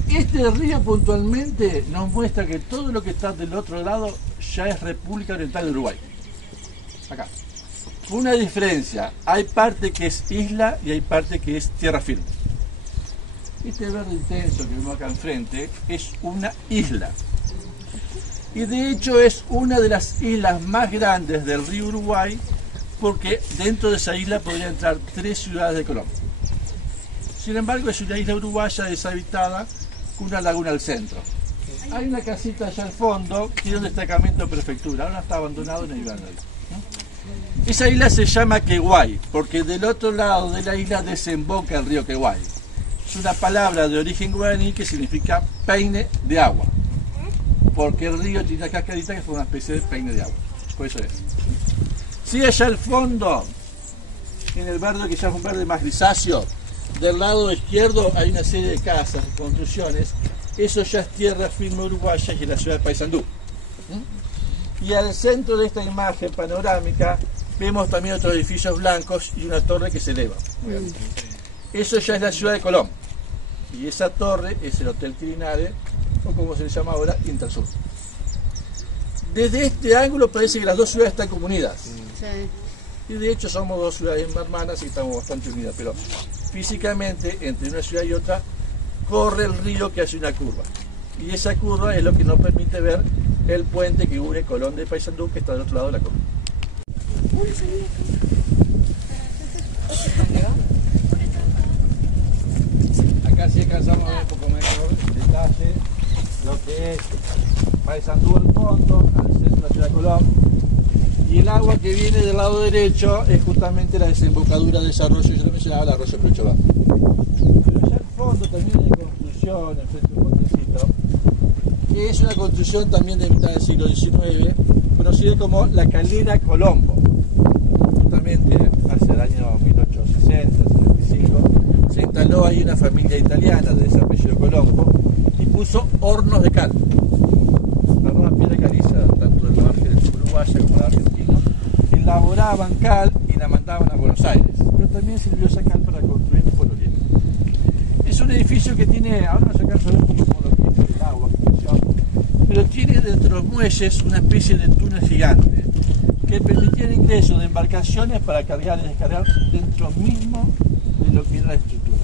Este río puntualmente nos muestra que todo lo que está del otro lado ya es República Oriental de Uruguay. Acá. Una diferencia, hay parte que es isla y hay parte que es tierra firme. Este verde intenso que vemos acá enfrente es una isla. Y de hecho es una de las islas más grandes del río Uruguay, porque dentro de esa isla podrían entrar 3 ciudades de Colombia. Sin embargo, es una isla uruguaya deshabitada con una laguna al centro. hay una casita allá al fondo, que es un destacamento de prefectura, ahora está abandonado en el Iván. Esa isla se llama Queguay, porque del otro lado de la isla desemboca el río Queguay. Es una palabra de origen guaraní que significa peine de agua, porque el río tiene una cascadita que es una especie de peine de agua, por eso es. Si allá al fondo, en el verde que ya es un verde más grisáceo, del lado izquierdo hay una serie de casas, construcciones, eso ya es tierra firme uruguaya y es la ciudad de Paysandú. Y al centro de esta imagen panorámica vemos también otros edificios blancos y una torre que se eleva. Eso ya es la ciudad de Colón. Y esa torre es el Hotel Quirinale, o como se le llama ahora, Intersur. Desde este ángulo parece que las dos ciudades están como unidas. Sí. Y de hecho somos dos ciudades hermanas y estamos bastante unidas, pero físicamente entre una ciudad y otra corre el río que hace una curva. Y esa curva es lo que nos permite ver el puente que une Colón de Paysandú, que está del otro lado de la curva. Acá sí alcanzamos a ver un poco mejor el detalle, lo que es Paysandú al fondo, al centro de la ciudad de Colón. Y el agua que viene del lado derecho es justamente la desembocadura de ese arroyo, yo lo mencionaba, el arroyo Precholán. Pero allá al fondo también hay construcción, enfrente de un puentecito, que es una construcción también de mitad del siglo XIX, conocida como la Calera Colombo. Justamente hacia el año 1860, 75, se instaló ahí una familia italiana de ese apellido Colombo y puso hornos de cal. Agarraban piedra caliza, tanto de la margen uruguaya como de la argentina, elaboraban cal y la mandaban a Buenos Aires. Pero también sirvió esa cal para construir Pueblo Libre. Es un edificio que tiene, ahora no se alcanza a ver un poco como lo que es el agua, pero tiene dentro de los muelles una especie de túnel gigante que permitía el ingreso de embarcaciones para cargar y descargar dentro mismo de lo que era la estructura.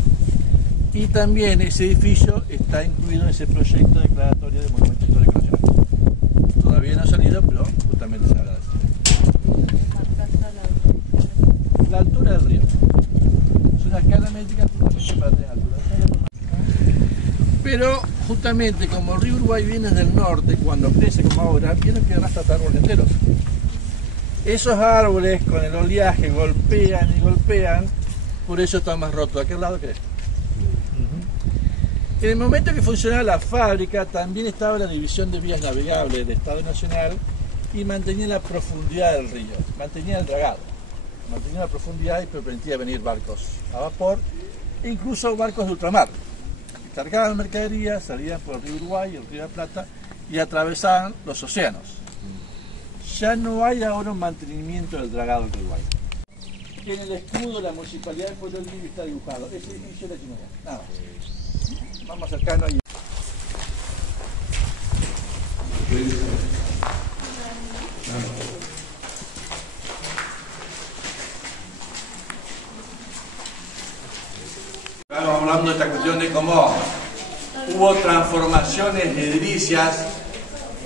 Y también ese edificio está incluido en ese proyecto declaratorio de Monumento Histórico Nacional. Todavía no ha salido, pero justamente se agradece. La altura del río. Es una escala métrica justamente para tener altura. Pero justamente como el río Uruguay viene del norte, cuando crece como ahora, viene que arrastra árboles enteros. Esos árboles con el oleaje golpean y golpean, por eso está más roto. ¿A qué lado crees? En el momento que funcionaba la fábrica, también estaba la división de vías navegables del Estado Nacional y mantenía la profundidad del río, mantenía el dragado, mantenía la profundidad y permitía venir barcos a vapor e incluso barcos de ultramar. Cargaban mercaderías, salían por el río Uruguay, el río de la Plata y atravesaban los océanos. Ya no hay ahora un mantenimiento del dragado del Uruguay. En el escudo la municipalidad de Pueblo Libre está dibujado. Ese edificio es la chimenea. Nada más. Vamos cercano ahí. Estamos hablando de esta cuestión de cómo hubo transformaciones edilicias.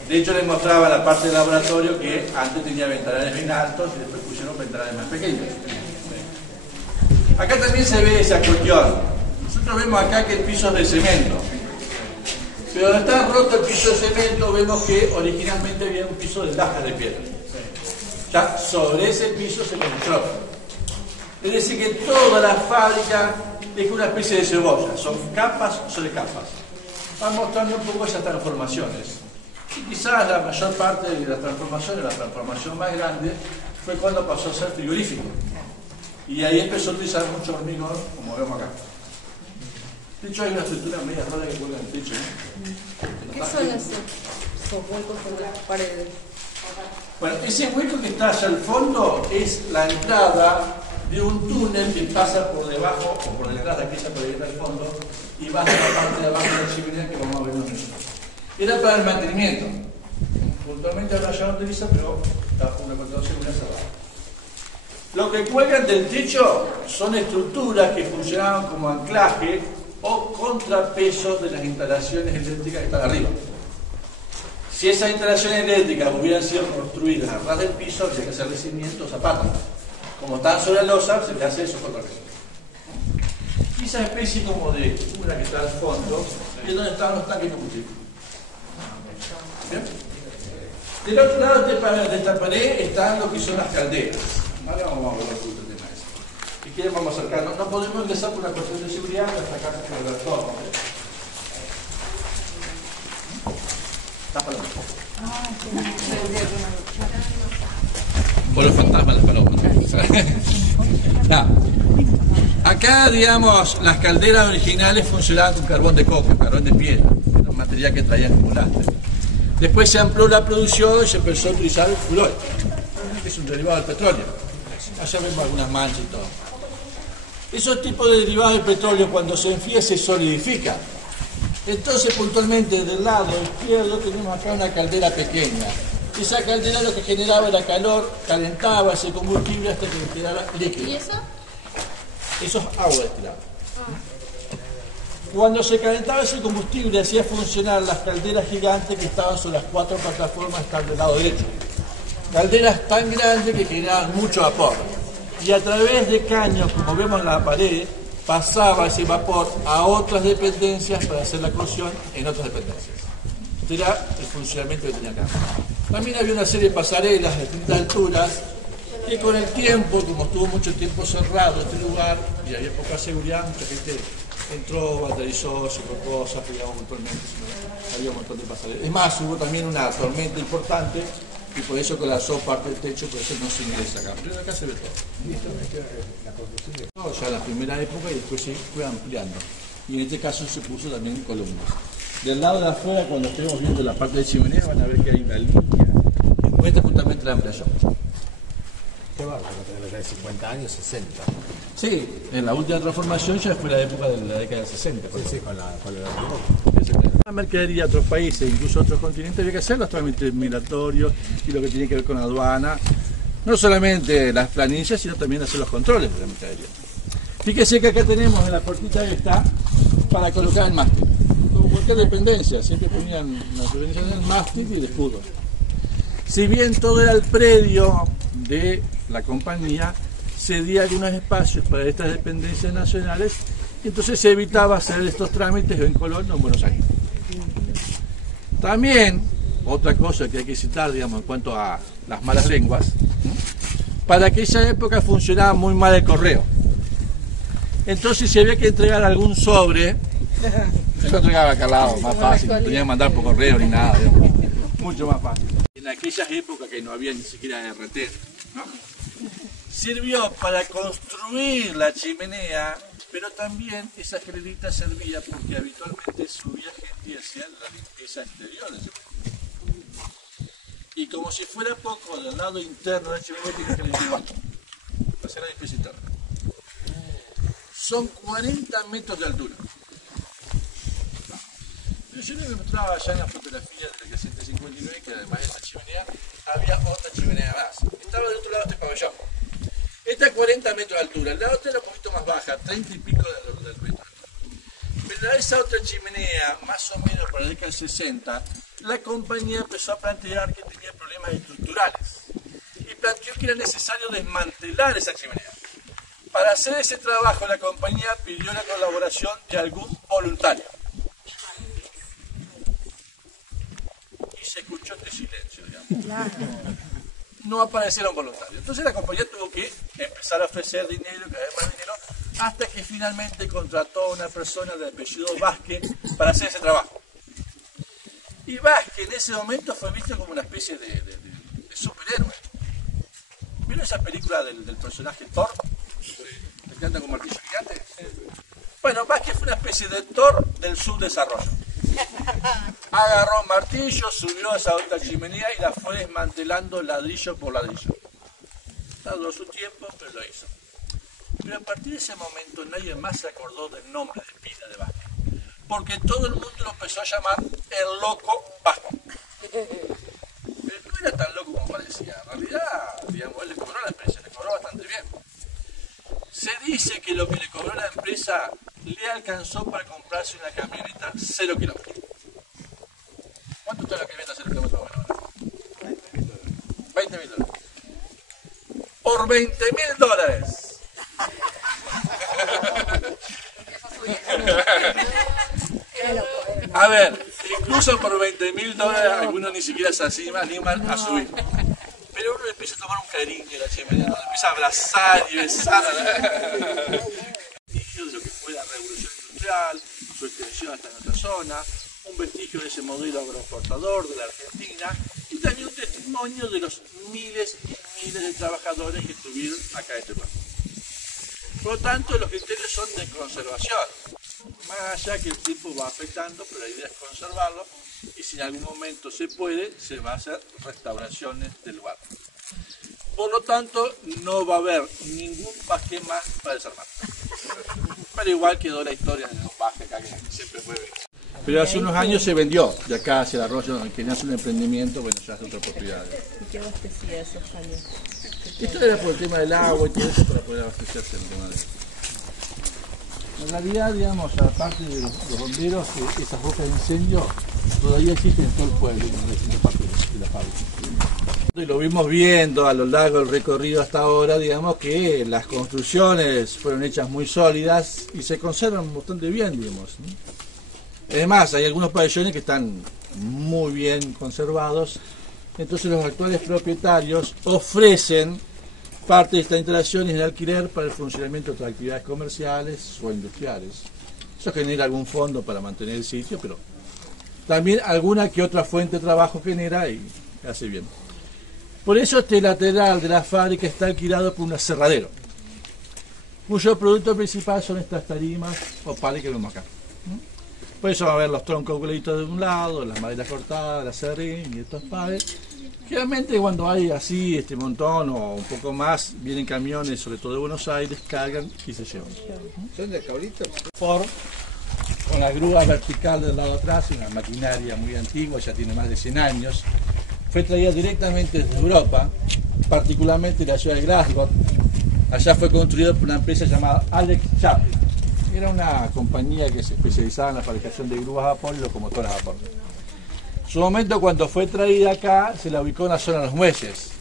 De hecho, les mostraba la parte del laboratorio que antes tenía ventanales bien altos y después pusieron ventanales más pequeños. Acá también se ve esa cuestión. Nosotros vemos acá que el piso es de cemento. Pero donde está roto el piso de cemento, vemos que originalmente había un piso de lajas de piedra. Ya sobre ese piso se construyó. Es decir, que toda la fábrica es una especie de cebolla. Son capas sobre capas. Van mostrando un poco esas transformaciones. Y quizás la mayor parte de las transformaciones, la transformación más grande, fue cuando pasó a ser frigorífico. Y ahí empezó a utilizar mucho hormigón, como vemos acá. De hecho, hay una estructura media rara que cuelga en el techo. ¿Qué son esos huecos en las paredes? Bueno, ese hueco que está allá al fondo es la entrada de un túnel que pasa por debajo, o por detrás de aquella pared al fondo, y va hacia la parte de abajo de la chimenea que vamos a ver en un minuto. Era para el mantenimiento. Puntualmente ahora ya no utiliza, pero está una contaminación muy cerrada. Lo que cuelgan del techo son estructuras que funcionaban como anclaje o contrapesos de las instalaciones eléctricas que están arriba. Si esas instalaciones eléctricas hubieran sido construidas a ras del piso, habría que hacerle cimientos a patas. Como están sobre la losa, se le hace eso contrapeso. Y esa especie como de estructura que está al fondo es donde están los tanques de combustible. ¿Bien? Del otro lado de esta pared están lo que son las calderas. Ahora vamos a ver otro tema ese. Si quieren vamos a acercarnos. No podemos ingresar por una cuestión de seguridad hasta acá con el retorno. Tápalo. Por los fantasmas de las palomas. No. Acá, digamos, las calderas originales funcionaban con carbón de coque, carbón de piedra, era un material que traían como lastre. Después se amplió la producción y se empezó a utilizar el fuel oil, que es un derivado del petróleo. Allá vemos algunas manchas y todo. Esos tipos de derivados del petróleo, cuando se enfría, se solidifican. Entonces, puntualmente, del lado izquierdo tenemos acá una caldera pequeña. Esa caldera lo que generaba era calor, calentaba ese combustible hasta que quedara líquido. ¿Y eso? Eso es agua destilada. Cuando se calentaba ese combustible, hacía funcionar las calderas gigantes que estaban sobre las 4 plataformas que están del lado derecho. Calderas tan grandes que generaban mucho vapor. Y a través de caños, como vemos en la pared, pasaba ese vapor a otras dependencias para hacer la cocción en otras dependencias. Este era el funcionamiento que tenía acá. También había una serie de pasarelas de distintas alturas que con el tiempo, como estuvo mucho tiempo cerrado este lugar y había poca seguridad, mucha gente entró, vandalizó, se colocó cosas, digamos, puntualmente, había un montón de pasarelas. Es más, hubo también una tormenta importante y por eso colapsó parte del techo, por eso no se ingresa acá. Pero acá se ve todo. No, ya en la primera época y después se fue ampliando. Y en este caso se puso también columnas. Del lado de afuera, cuando estemos viendo la parte de chimenea, van a ver que hay una línea que muestra justamente la ampliación. Qué bárbaro, de 50 años, 60. Sí, en la última transformación ya fue la época de la década del 60. Sí, con la La mercadería a otros países, incluso a otros continentes, había que hacer los trámites migratorios y lo que tiene que ver con aduana. No solamente las planillas, sino también hacer los controles de la mercadería. Fíjese que acá tenemos en la puertita que está para colocar el mástil. Como cualquier dependencia, siempre ponían la dependencia del mástil y el escudo. Si bien todo era el predio de la compañía, cedía algunos espacios para estas dependencias nacionales y entonces se evitaba hacer estos trámites en Colón o en Buenos Aires. También, otra cosa que hay que citar, digamos, en cuanto a las malas lenguas, para aquella época funcionaba muy mal el correo. Entonces, si había que entregar algún sobre, se lo entregaba acá al lado, más fácil, no tenía que mandar por correo ni nada, digamos, mucho más fácil. En aquellas épocas que no había ni siquiera RT, ¿no? Sirvió para construir la chimenea, pero también esa escalerita servía porque habitualmente subía gente y hacía la limpieza exterior de la chimenea. Y como si fuera poco, del lado interno de la chimenea tiene que limpiar basto, para hacer la limpieza interna. Son 40 metros de altura. Pero yo les mostraba allá en la fotografía de la 159 que además de esta chimenea había otra chimenea más. Estaba del otro lado de este pabellón. Esta es 40 metros de altura, la otra era un poquito más baja, 30 y pico del metro. Pero esa otra chimenea, más o menos por la década del 60, la compañía empezó a plantear que tenía problemas estructurales y planteó que era necesario desmantelar esa chimenea. Para hacer ese trabajo, la compañía pidió la colaboración de algún voluntario. Y se escuchó este silencio, digamos. No aparecieron voluntarios. Entonces la compañía tuvo que empezar a ofrecer dinero, cada vez más dinero, hasta que finalmente contrató a una persona de apellido Vázquez para hacer ese trabajo. Y Vázquez en ese momento fue visto como una especie de superhéroe. ¿Vieron esa película del personaje Thor? ¿El que anda con martillo gigante? Bueno, Vázquez fue una especie de Thor del subdesarrollo. Agarró un martillo, subió a esa otra chimenea y la fue desmantelando ladrillo por ladrillo. Tardó su tiempo, pero lo hizo. Pero a partir de ese momento nadie más se acordó del nombre de pila de Vázquez, porque todo el mundo lo empezó a llamar el loco Vázquez. Pero no era tan loco como parecía. En realidad, digamos, él le cobró a la empresa, le cobró bastante bien. Se dice que lo que le cobró la empresa le alcanzó para comprarse una camioneta 0 kilómetros. ¿Cuánto está la camioneta 0 kilómetros ahora? $20.000. Por $20.000. A ver, Incluso por $20.000 algunos ni siquiera se animan a subir. Pero uno empieza a tomar un cariño a la chimenea, uno empieza a abrazar y besar a la... vestigio de lo que fue la revolución industrial, su extensión hasta nuestra zona, un vestigio de ese modelo agroexportador de la Argentina y también un testimonio de los miles y miles de trabajadores que estuvieron acá en este pueblo. Por lo tanto, los criterios son de conservación, más allá que el tiempo va afectando, pero la idea es conservarlo y si en algún momento se puede, se va a hacer restauraciones del lugar. Por lo tanto, no va a haber ningún baje más para desarmar. Pero igual quedó la historia de los bajes acá que siempre fue. Pero hace unos años se vendió de acá hacia el arroyo, quien hace un emprendimiento, bueno, ya es otra oportunidad. ¿Y qué abastecía esos caños? Esto era por el tema del agua y todo eso para poder abastecerse el tema de eso. En realidad, digamos, aparte de los bomberos, esas rocas de incendio todavía existen en todo el pueblo, en la distintas partes de la fábrica. Y lo vimos viendo a lo largo del recorrido hasta ahora, digamos que las construcciones fueron hechas muy sólidas y se conservan bastante bien, digamos. Además, hay algunos pabellones que están muy bien conservados, entonces los actuales propietarios ofrecen parte de estas instalaciones en alquiler para el funcionamiento de otras actividades comerciales o industriales. Eso genera algún fondo para mantener el sitio, pero también alguna que otra fuente de trabajo genera y hace bien. Por eso este lateral de la fábrica está alquilado por un aserradero, cuyo producto principal son estas tarimas o pales que vemos acá. Por eso va a ver los troncos coladitos de un lado, las maderas cortadas, la serrín y estos pales. Generalmente cuando hay así este montón o un poco más, vienen camiones, sobre todo de Buenos Aires, cargan y se llevan. ¿Son de cabrito? Con la grúa vertical del lado atrás, una maquinaria muy antigua, ya tiene más de 100 años. Fue traída directamente desde Europa, particularmente de la ciudad de Glasgow. Allá fue construido por una empresa llamada Alex Chaplin. Era una compañía que se especializaba en la fabricación de grúas a vapor y locomotoras a vapor. En su momento, cuando fue traída acá, se la ubicó en la zona de los muelles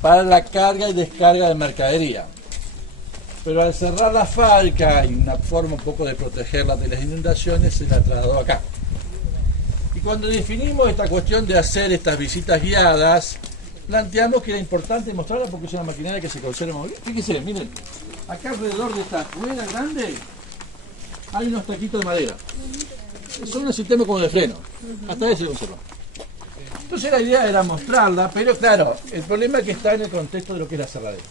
para la carga y descarga de mercadería. Pero al cerrar la fábrica y una forma un poco de protegerla de las inundaciones, se la trasladó acá. Y cuando definimos esta cuestión de hacer estas visitas guiadas, planteamos que era importante mostrarla porque es una maquinaria que se conserva muy bien. Fíjense, miren, acá alrededor de esta rueda grande hay unos taquitos de madera. Son un sistema como de freno. Hasta ahí se conserva. Entonces la idea era mostrarla, pero claro, el problema es que está en el contexto de lo que es la cerradera.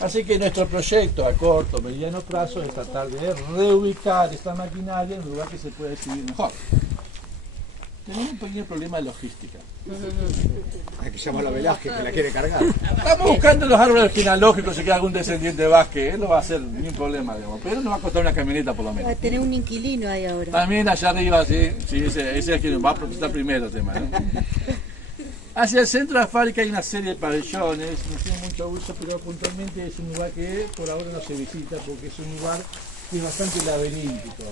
Así que nuestro proyecto a corto, mediano plazo es tratar de reubicar esta maquinaria en un lugar que se pueda exhibir mejor. Tenemos un pequeño problema de logística. Aquí llama la Velázquez que la quiere cargar. Estamos buscando los árboles genealógicos, si queda algún descendiente de Vázquez, él no va a ser ni un problema, digamos, pero nos va a costar una camioneta por lo menos. Va a tener un inquilino ahí ahora. También allá arriba, sí, ese es quien va a protestar primero el tema, ¿no? Hacia el centro de la fábrica hay una serie de pabellones, no tiene mucho uso, pero puntualmente es un lugar que por ahora no se visita porque es un lugar que es bastante laberíntico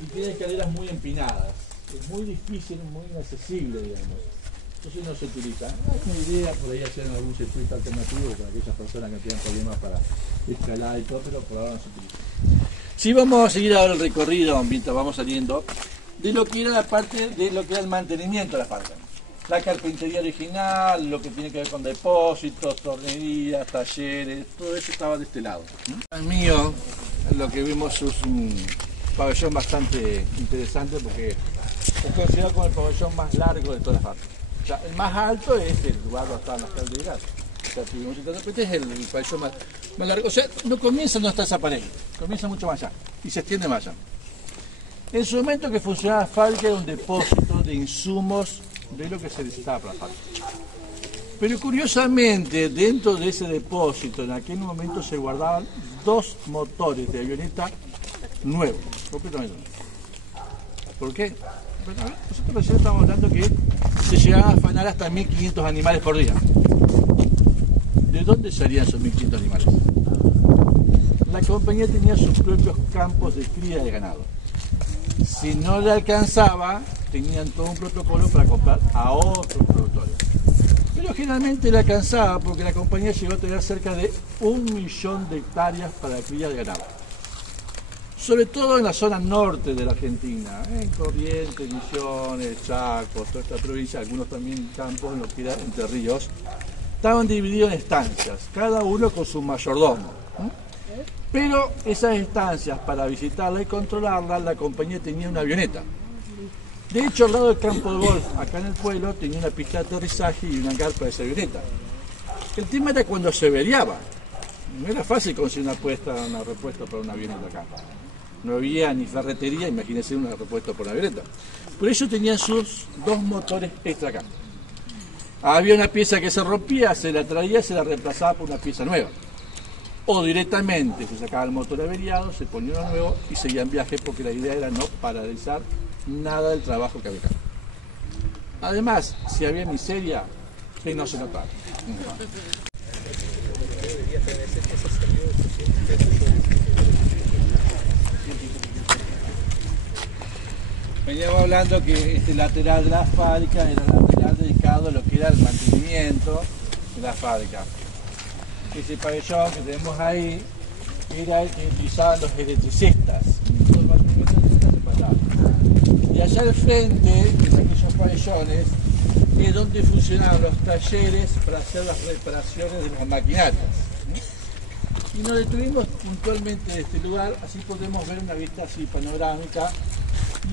y tiene escaleras muy empinadas. Es muy difícil, muy inaccesible, digamos. Entonces no se utiliza. Es una idea, por ahí hacer algún circuito alternativo para aquellas personas que tengan problemas para escalar y todo, pero por ahora no se utiliza. Sí, vamos a seguir ahora el recorrido mientras vamos saliendo de lo que era la parte de lo que era el mantenimiento de la fábrica. La carpintería original, lo que tiene que ver con depósitos, tornerías, talleres, todo eso estaba de este lado. El mío, lo que vimos es un pabellón bastante interesante porque es considerado como el pabellón más largo de toda la fábrica. O sea, el más alto es el lugar donde están las calles de gas. O sea, tuvimos este es el pabellón más largo. O sea, no comienza donde está esa pared, comienza mucho más allá y se extiende más allá. En su momento que funcionaba la fábrica era un depósito de insumos de lo que se necesitaba para la fábrica. Pero curiosamente, dentro de ese depósito, en aquel momento se guardaban 2 motores de avioneta nuevos, completamente nuevos. ¿Por qué? Bueno, nosotros recién estamos hablando que se llegaban a afanar hasta 1.500 animales por día. ¿De dónde salían esos 1.500 animales? La compañía tenía sus propios campos de cría de ganado. Si no le alcanzaba, tenían todo un protocolo para comprar a otros productores. Pero generalmente le alcanzaba porque la compañía llegó a tener cerca de 1 millón de hectáreas para cría de ganado. sobre todo en la zona norte de la Argentina, en Corrientes, Misiones, Chaco, toda esta provincia, algunos también campos en lo que era Entre Ríos, estaban divididos en estancias, cada uno con su mayordomo. Pero esas estancias, para visitarla y controlarla, la compañía tenía una avioneta. De hecho, al lado del campo de golf, acá en el pueblo, tenía una pista de aterrizaje y una carpa de esa avioneta. El tema era cuando se averiaba. No era fácil conseguir una repuesta para una avioneta acá. No había ni ferretería, imagínense una repuesta por una avioneta. Por eso tenían sus 2 motores extra acá. Había una pieza que se rompía, se la traía, se la reemplazaba por una pieza nueva. O directamente se sacaba el motor averiado, se ponía uno nuevo y seguían viaje, porque la idea era no paralizar nada del trabajo que había acá. Además, si había miseria, que no se notaba. Veníamos hablando que este lateral de la fábrica era el lateral dedicado a lo que era el mantenimiento de la fábrica. Ese pabellón que tenemos ahí era el que utilizaban los electricistas. Todo el mantenimiento electricista se pasaba. Y allá al frente, en aquellos pabellones, es donde funcionaban los talleres para hacer las reparaciones de las maquinarias. Y nos detuvimos puntualmente en este lugar, así podemos ver una vista así panorámica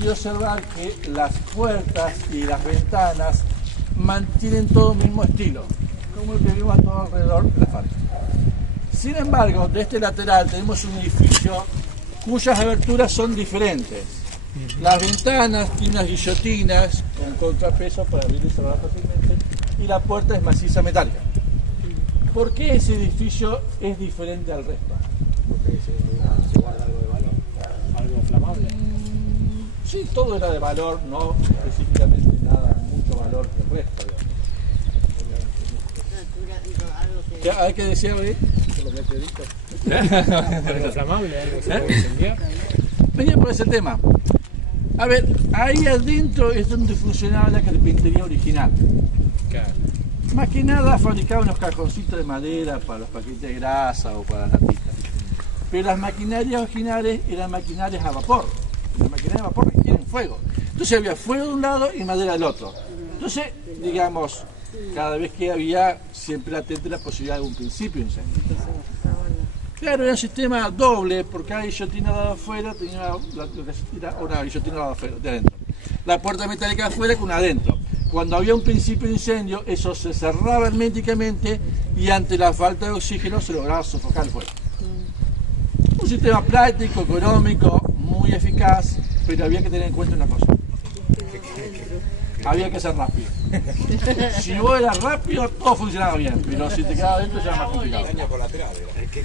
y observar que las puertas y las ventanas mantienen todo el mismo estilo, como el que vimos a todo alrededor de la fábrica. Sin embargo, de este lateral tenemos un edificio cuyas aberturas son diferentes. Las ventanas tienen unas guillotinas con contrapeso para abrir y cerrar fácilmente, y la puerta es maciza metálica. ¿Por qué ese edificio es diferente al resto? Porque se guarda algo de valor, algo flamable. Sí, todo era de valor, no específicamente nada, mucho valor que el resto. ¿Hay que decir algo ahí? Algo flamable, algo se puede incendiar. Venía por ese tema. A ver, ahí adentro es donde funcionaba la carpintería original. Claro. Más que nada fabricaban unos cajoncitos de madera para los paquetes de grasa o para la pista. Pero las maquinarias originales eran maquinarias a vapor. Las maquinarias a vapor requieren fuego. Entonces había fuego de un lado y madera del otro. Entonces, digamos, cada vez que había, siempre latente la posibilidad de un principio de incendio. Claro, era un sistema doble, porque cada guillotina de afuera tenía una guillotina de adentro. La puerta metálica de afuera con una adentro. Cuando había un principio de incendio, eso se cerraba herméticamente y ante la falta de oxígeno se lograba sofocar el fuego. Un sistema práctico, económico, muy eficaz, pero había que tener en cuenta una cosa. Había que ser rápido. Si vos eras rápido, todo funcionaba bien, pero si te quedabas dentro ya era más complicado.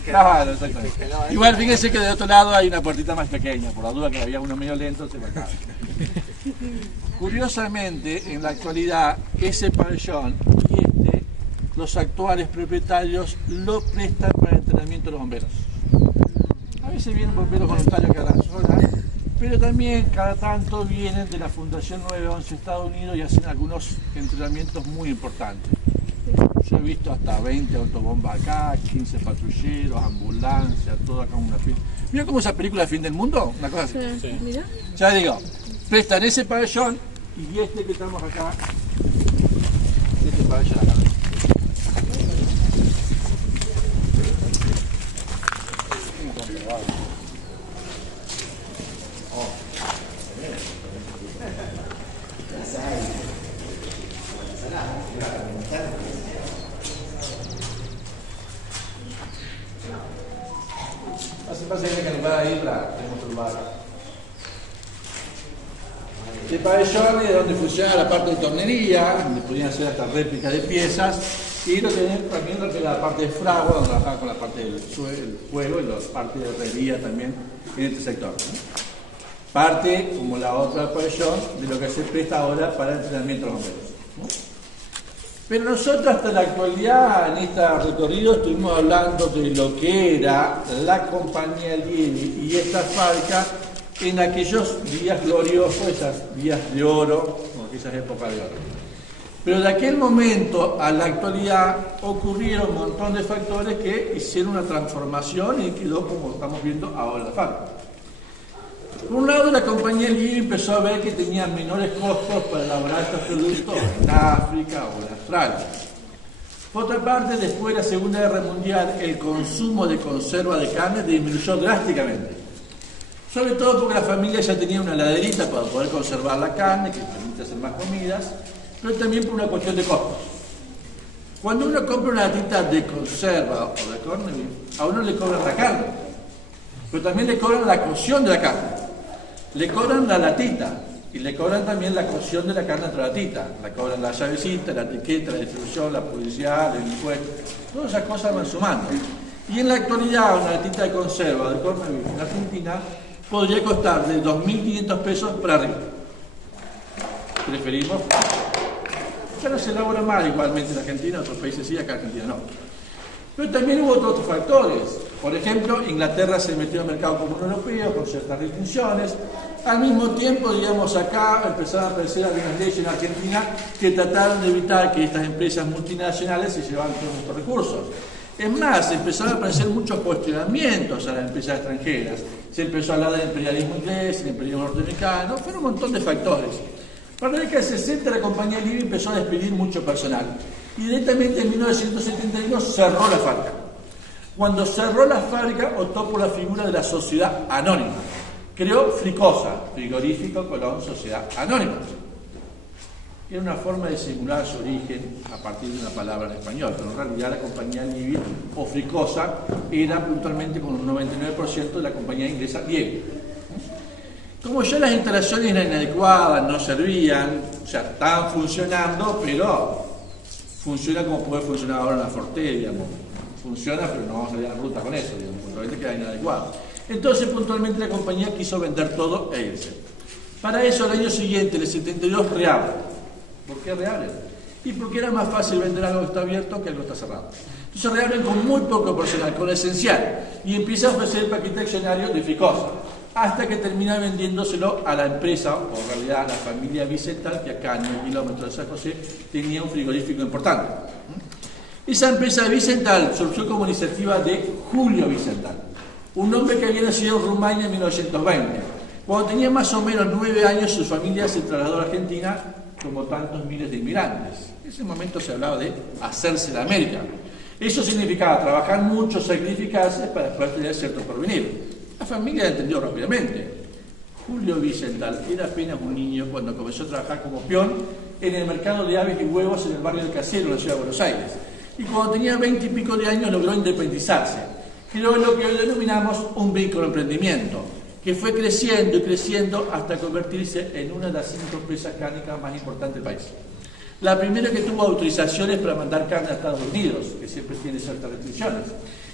Claro, exactamente. Igual fíjense que del otro lado hay una puertita más pequeña, por la duda que había uno medio lento, se marcaba. Curiosamente, en la actualidad, ese pabellón y los actuales propietarios lo prestan para el entrenamiento de los bomberos. A veces vienen bomberos voluntarios acá a la zona, pero también cada tanto vienen de la Fundación 911 Estados Unidos y hacen algunos entrenamientos muy importantes. Yo he visto hasta 20 autobombas acá, 15 patrulleros, ambulancias, todo acá en una fila. ¿Mira cómo esa película de Fin del Mundo? Una cosa así. Sí. Mira. Ya digo, prestan ese pabellón y este que estamos acá, este pabellón acá. Pasa que el lugar ahí tenemos otro lugar. El pabellón es donde funciona la parte de tornería, donde podían hacer hasta réplicas de piezas, y lo tenés también lo que es la parte de fragua, donde trabajaba con la parte del fuego y la parte de herrería también en este sector. Parte, como la otra del pabellón, de lo que se presta ahora para el entrenamiento de los bomberos. Pero nosotros hasta la actualidad, en este recorrido, estuvimos hablando de lo que era la compañía Liebing y esta fábrica en aquellos días gloriosos, esas días de oro, o esas épocas de oro. Pero de aquel momento a la actualidad ocurrieron un montón de factores que hicieron una transformación y quedó como estamos viendo ahora la fábrica. Por un lado, la compañía Liebing empezó a ver que tenía menores costos para elaborar estos productos en África o en Australia. Por otra parte, después de la Segunda Guerra Mundial, el consumo de conserva de carne disminuyó drásticamente. Sobre todo porque la familia ya tenía una heladerita para poder conservar la carne, que permite hacer más comidas, pero también por una cuestión de costos. Cuando uno compra una latita de conserva o de corned beef, a uno le cobran la carne, pero también le cobran la cocción de la carne. Le cobran la latita y le cobran también la cocción de la carne entre la latita. Le cobran la llavecita, la etiqueta, la distribución, la publicidad, el impuesto. Todas esas cosas van sumando. Y en la actualidad una latita de conserva de corned beef en Argentina podría costar de 2.500 pesos para arriba. Preferimos. Ya no se elabora mal igualmente en Argentina, en otros países sí, acá en Argentina no. Pero también hubo otros factores. Por ejemplo, Inglaterra se metió en el mercado común europeo con ciertas restricciones. Al mismo tiempo, digamos, acá empezaron a aparecer algunas leyes en Argentina que trataron de evitar que estas empresas multinacionales se llevaran todos nuestros recursos. Es más, empezaron a aparecer muchos cuestionamientos a las empresas extranjeras. Se empezó a hablar del imperialismo inglés, del imperialismo norteamericano, fueron un montón de factores. Para la década de 60 la compañía Liebing empezó a despedir mucho personal. Y directamente en 1971 cerró la fábrica. Cuando cerró la fábrica optó por la figura de la sociedad anónima. Creó Fricosa, Frigorífico Colón Sociedad Anónima. Era una forma de simular su origen a partir de una palabra en español, pero en realidad la compañía Liebing o Fricosa era puntualmente con un 99% de la compañía inglesa Liebing. Como ya las instalaciones eran inadecuadas, no servían, o sea, estaban funcionando, pero funciona como puede funcionar ahora en la Forte, digamos. Funciona, pero no vamos a salir a la ruta con eso, digamos, puntualmente queda inadecuado. Entonces, puntualmente, la compañía quiso vender todo e irse. Para eso, al año siguiente, en el 72, reabre. ¿Por qué reabren? Y porque era más fácil vender algo que está abierto que algo que está cerrado. Entonces, reabren con muy poco personal, con lo esencial, y empieza a ofrecer el paquete accionario de Fricosa, hasta que termina vendiéndoselo a la empresa, o en realidad a la familia Vicental, que acá en el kilómetro de San José tenía un frigorífico importante. Esa empresa Vicental surgió como iniciativa de Julio Vicental, un hombre que había nacido en Rumania en 1920. Cuando tenía más o menos 9 años, su familia se trasladó a Argentina como tantos miles de inmigrantes. En ese momento se hablaba de hacerse la América. Eso significaba trabajar mucho, sacrificarse para después tener cierto porvenir. La familia la entendió rápidamente. Julio Vicental era apenas un niño cuando comenzó a trabajar como peón en el mercado de aves y huevos en el barrio del Casero, en la ciudad de Buenos Aires. Y cuando tenía 20 y pico de años logró independizarse. Creó lo que hoy denominamos un microemprendimiento, que fue creciendo y creciendo hasta convertirse en una de las 5 empresas cárnicas más importantes del país. La primera que tuvo autorizaciones para mandar carne a Estados Unidos, que siempre tiene ciertas restricciones,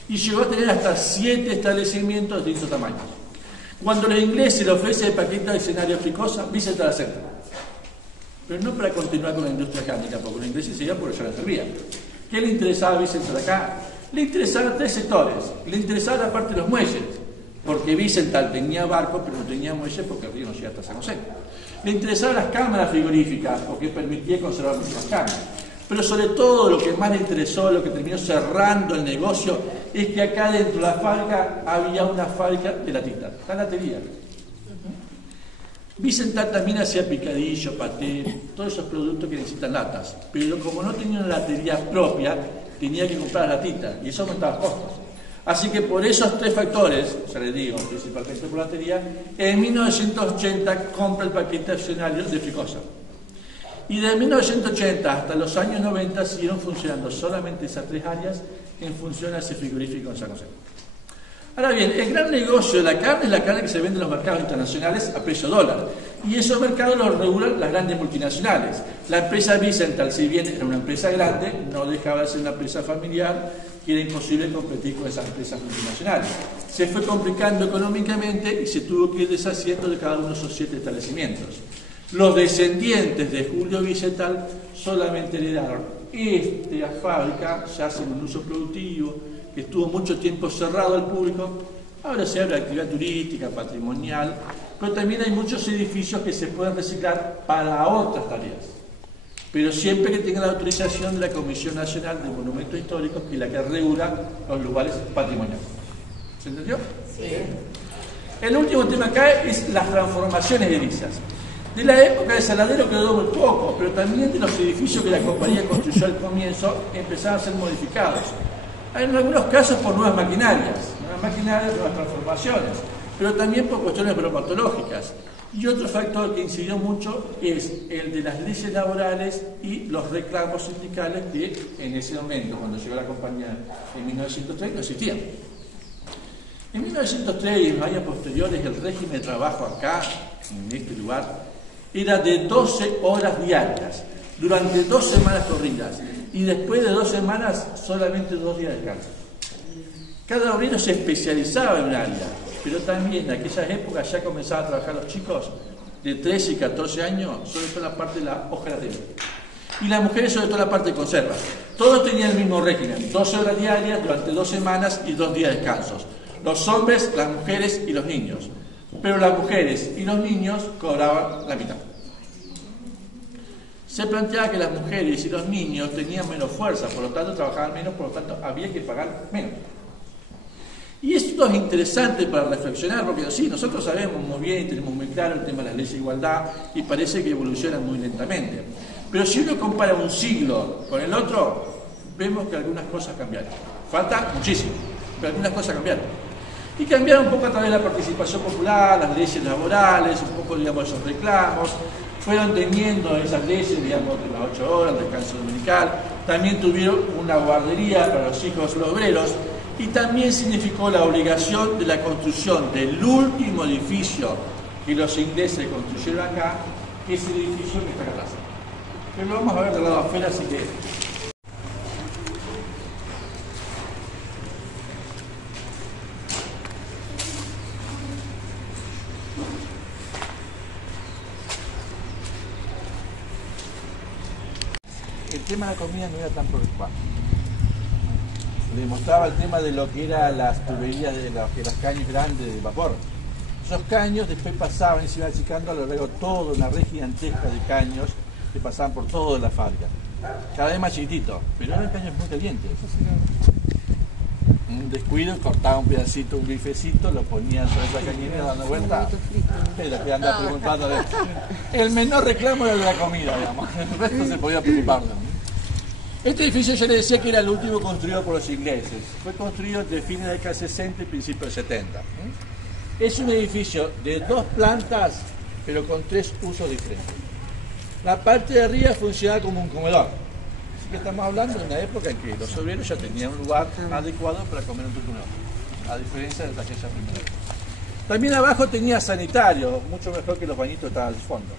y llegó a tener hasta 7 establecimientos de distintos tamaños. Cuando los ingleses le ofrecen el paquete de escenario Fricosa, Vicental acepta. Pero no para continuar con la industria cárnica, porque los ingleses se iban porque ya la servían. ¿Qué le interesaba a Vicental acá? Le interesaban 3 sectores. Le interesaba la parte de los muelles, porque Vicental tenía barcos, pero no tenía muelles porque el río no llegaba hasta San José. Le interesaban las cámaras frigoríficas, porque permitía conservar mucho más carne. Pero sobre todo lo que más le interesó, lo que terminó cerrando el negocio, es que acá dentro de la fábrica había una fábrica de latitas, la latería. Vicental también hacía picadillo, paté, todos esos productos que necesitan latas. Pero como no tenía una latería propia, tenía que comprar latitas y eso aumentaba costos. Así que por esos 3 factores, ya les digo, principalmente por latería, en 1980 compra el paquete accionario de Fricosa. Y de 1980 hasta los años 90 siguieron funcionando solamente esas 3 áreas en función a ese frigorífico en San José. Ahora bien, el gran negocio de la carne es la carne que se vende en los mercados internacionales a precio dólar. Y esos mercados los regulan las grandes multinacionales. La empresa Vicental, si bien era una empresa grande, no dejaba de ser una empresa familiar, que era imposible competir con esas empresas multinacionales. Se fue complicando económicamente y se tuvo que ir deshaciendo de cada uno de esos 7 establecimientos. Los descendientes de Julio Vicental solamente heredaron esta fábrica, ya sin un uso productivo, que estuvo mucho tiempo cerrado al público. Ahora se habla de actividad turística, patrimonial, pero también hay muchos edificios que se pueden reciclar para otras tareas. Pero siempre que tenga la autorización de la Comisión Nacional de Monumentos Históricos, que es la que regula los lugares patrimoniales. ¿Se entendió? Sí. El último tema acá es las transformaciones edilicias. De la época de Saladero quedó muy poco, pero también de los edificios que la compañía construyó al comienzo empezaron a ser modificados. En algunos casos por nuevas maquinarias, nuevas transformaciones, pero también por cuestiones bromatológicas. Y otro factor que incidió mucho es el de las leyes laborales y los reclamos sindicales que en ese momento, cuando llegó la compañía en 1903, no existían. En 1903 y en los años posteriores el régimen de trabajo acá, en este lugar, era de 12 horas diarias, durante 2 semanas corridas, y después de 2 semanas solamente 2 días de descanso. Cada obrero se especializaba en un área, pero también en aquellas épocas ya comenzaban a trabajar los chicos de 13 y 14 años, sobre todo en la parte de la hojalatería. Y las mujeres sobre todo en la parte de conservas. Todos tenían el mismo régimen, 12 horas diarias durante 2 semanas y 2 días de descansos. Los hombres, las mujeres y los niños. Pero las mujeres y los niños cobraban la mitad. Se planteaba que las mujeres y los niños tenían menos fuerza, por lo tanto trabajaban menos, por lo tanto había que pagar menos. Y esto es interesante para reflexionar, porque sí, nosotros sabemos muy bien y tenemos muy claro el tema de las leyes de igualdad y parece que evolucionan muy lentamente. Pero si uno compara un siglo con el otro, vemos que algunas cosas cambiaron. Falta muchísimo, pero algunas cosas cambiaron. Y cambiaron un poco a través de la participación popular, las leyes laborales, un poco, digamos, esos reclamos. Fueron teniendo esas leyes, digamos, de las 8 horas, el descanso dominical. También tuvieron una guardería para los hijos los obreros. Y también significó la obligación de la construcción del último edificio que los ingleses construyeron acá, que es el edificio que está acá atrás. Pero lo vamos a ver del lado afuera, así que... El tema de la comida no era tan preocupante. Le mostraba el tema de lo que eran las tuberías de las caños grandes de vapor. Esos caños después pasaban y se iban achicando a lo largo de toda una red gigantesca de caños que pasaban por toda la fábrica. Cada vez más chiquititos, pero eran caños muy calientes. Un descuido, cortaba un pedacito, un bifecito, lo ponían sobre esa cañería dando vuelta. Pero que anda preguntando de... El menor reclamo era de la comida, digamos. El resto se podía preocupar. Este edificio yo le decía que era el último construido por los ingleses. Fue construido entre fines de la década 60 y principios del 70. Es un edificio de 2 plantas, pero con 3 usos diferentes. La parte de arriba funcionaba como un comedor. Así que estamos hablando de una época en que los obreros ya tenían un lugar adecuado para comer en turno, a diferencia de aquella primera época. También abajo tenía sanitario, mucho mejor que los bañitos que estaban al fondo.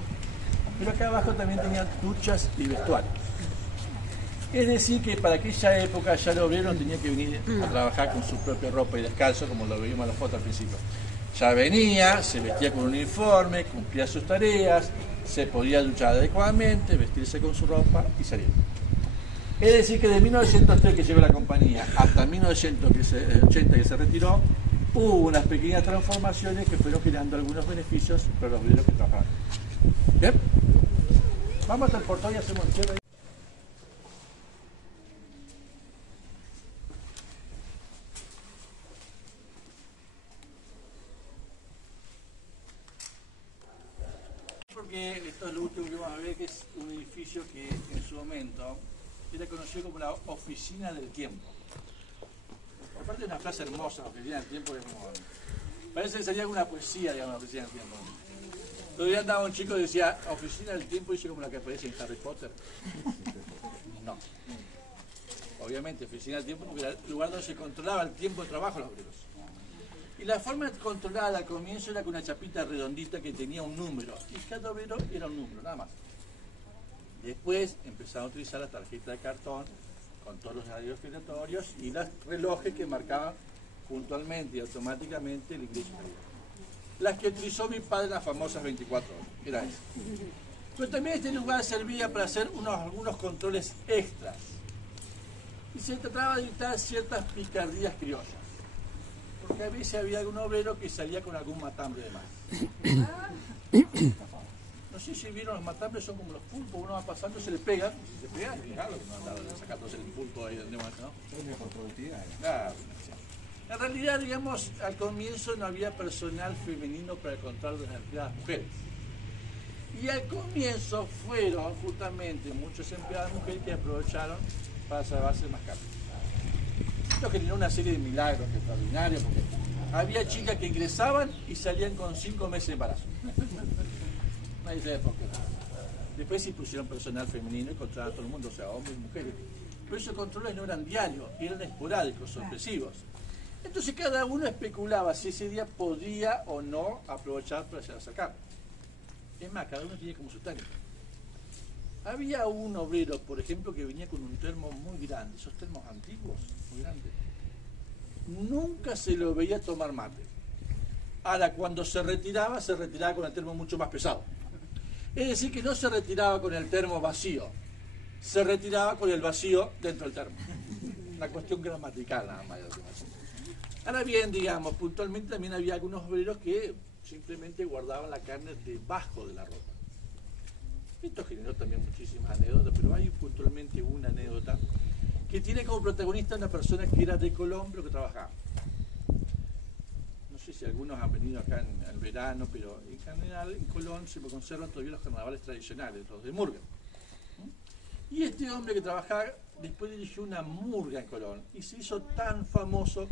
Pero acá abajo también tenían duchas y vestuarios. Es decir, que para aquella época ya el obrero no tenía que venir a trabajar con su propia ropa y descalzo, como lo veíamos en la foto al principio. Ya venía, se vestía con un uniforme, cumplía sus tareas, se podía duchar adecuadamente, vestirse con su ropa y salir. Es decir, que de 1903 que llegó la compañía hasta 1980 que se retiró, hubo unas pequeñas transformaciones que fueron generando algunos beneficios para los obreros que trabajaban. ¿Bien? Vamos hasta el portón y hacemos el cierre. Porque esto es lo último que vamos a ver, que es un edificio que en su momento era conocido como la Oficina del Tiempo. Aparte de una frase hermosa, la Oficina del Tiempo, es como, parece que salía alguna poesía, digamos, la Oficina del Tiempo. Todavía andaba un chico que decía, Oficina del Tiempo, dice como la que aparece en Harry Potter. No. Obviamente, Oficina del Tiempo, porque era el lugar donde se controlaba el tiempo de trabajo de los obreros. Y la forma controlada al comienzo era con una chapita redondita que tenía un número, y cada obrero era un número, nada más. Después empezaron a utilizar la tarjeta de cartón con todos los horarios giratorios y los relojes que marcaban puntualmente y automáticamente el ingreso. Las que utilizó mi padre, las famosas 24 horas, era eso. Pero también este lugar servía para hacer algunos controles extras. Y se trataba de evitar ciertas picardías criollas. Porque a veces había algún obrero que salía con algún matambre de más. No sé si vieron, los matambres son como los pulpos, uno va pasando, se le pega, y claro, no andaba sacándose el pulpo ahí del negocio, ¿no? Es mejor productividad. Claro. En realidad, digamos, al comienzo no había personal femenino para el control de las empleadas mujeres. Y al comienzo fueron justamente muchas empleadas mujeres que aprovecharon para salvarse más carne. Esto generó una serie de milagros extraordinarios, porque había chicas que ingresaban y salían con 5 meses de embarazo. Nadie sabe por qué. Después sí pusieron personal femenino y controlaban a todo el mundo, o sea, hombres y mujeres. Pero esos controles no eran diarios, eran esporádicos, sorpresivos. Entonces cada uno especulaba si ese día podía o no aprovechar para llegar a sacar. Es más, cada uno tenía como su técnica. Había un obrero, por ejemplo, que venía con un termo muy grande, esos termos antiguos, muy grandes. Nunca se lo veía tomar mate. Ahora, cuando se retiraba con el termo mucho más pesado. Es decir, que no se retiraba con el termo vacío, se retiraba con el vacío dentro del termo. Una cuestión gramatical nada más. Ahora bien, digamos, puntualmente también había algunos obreros que simplemente guardaban la carne debajo de la ropa. Esto generó también muchísimas anécdotas, pero hay puntualmente una anécdota que tiene como protagonista una persona que era de Colón, pero que trabajaba. No sé si algunos han venido acá en el verano, pero en general en Colón se conservan todavía los carnavales tradicionales, los de murga. Y este hombre que trabajaba después dirigió una murga en Colón y se hizo tan famoso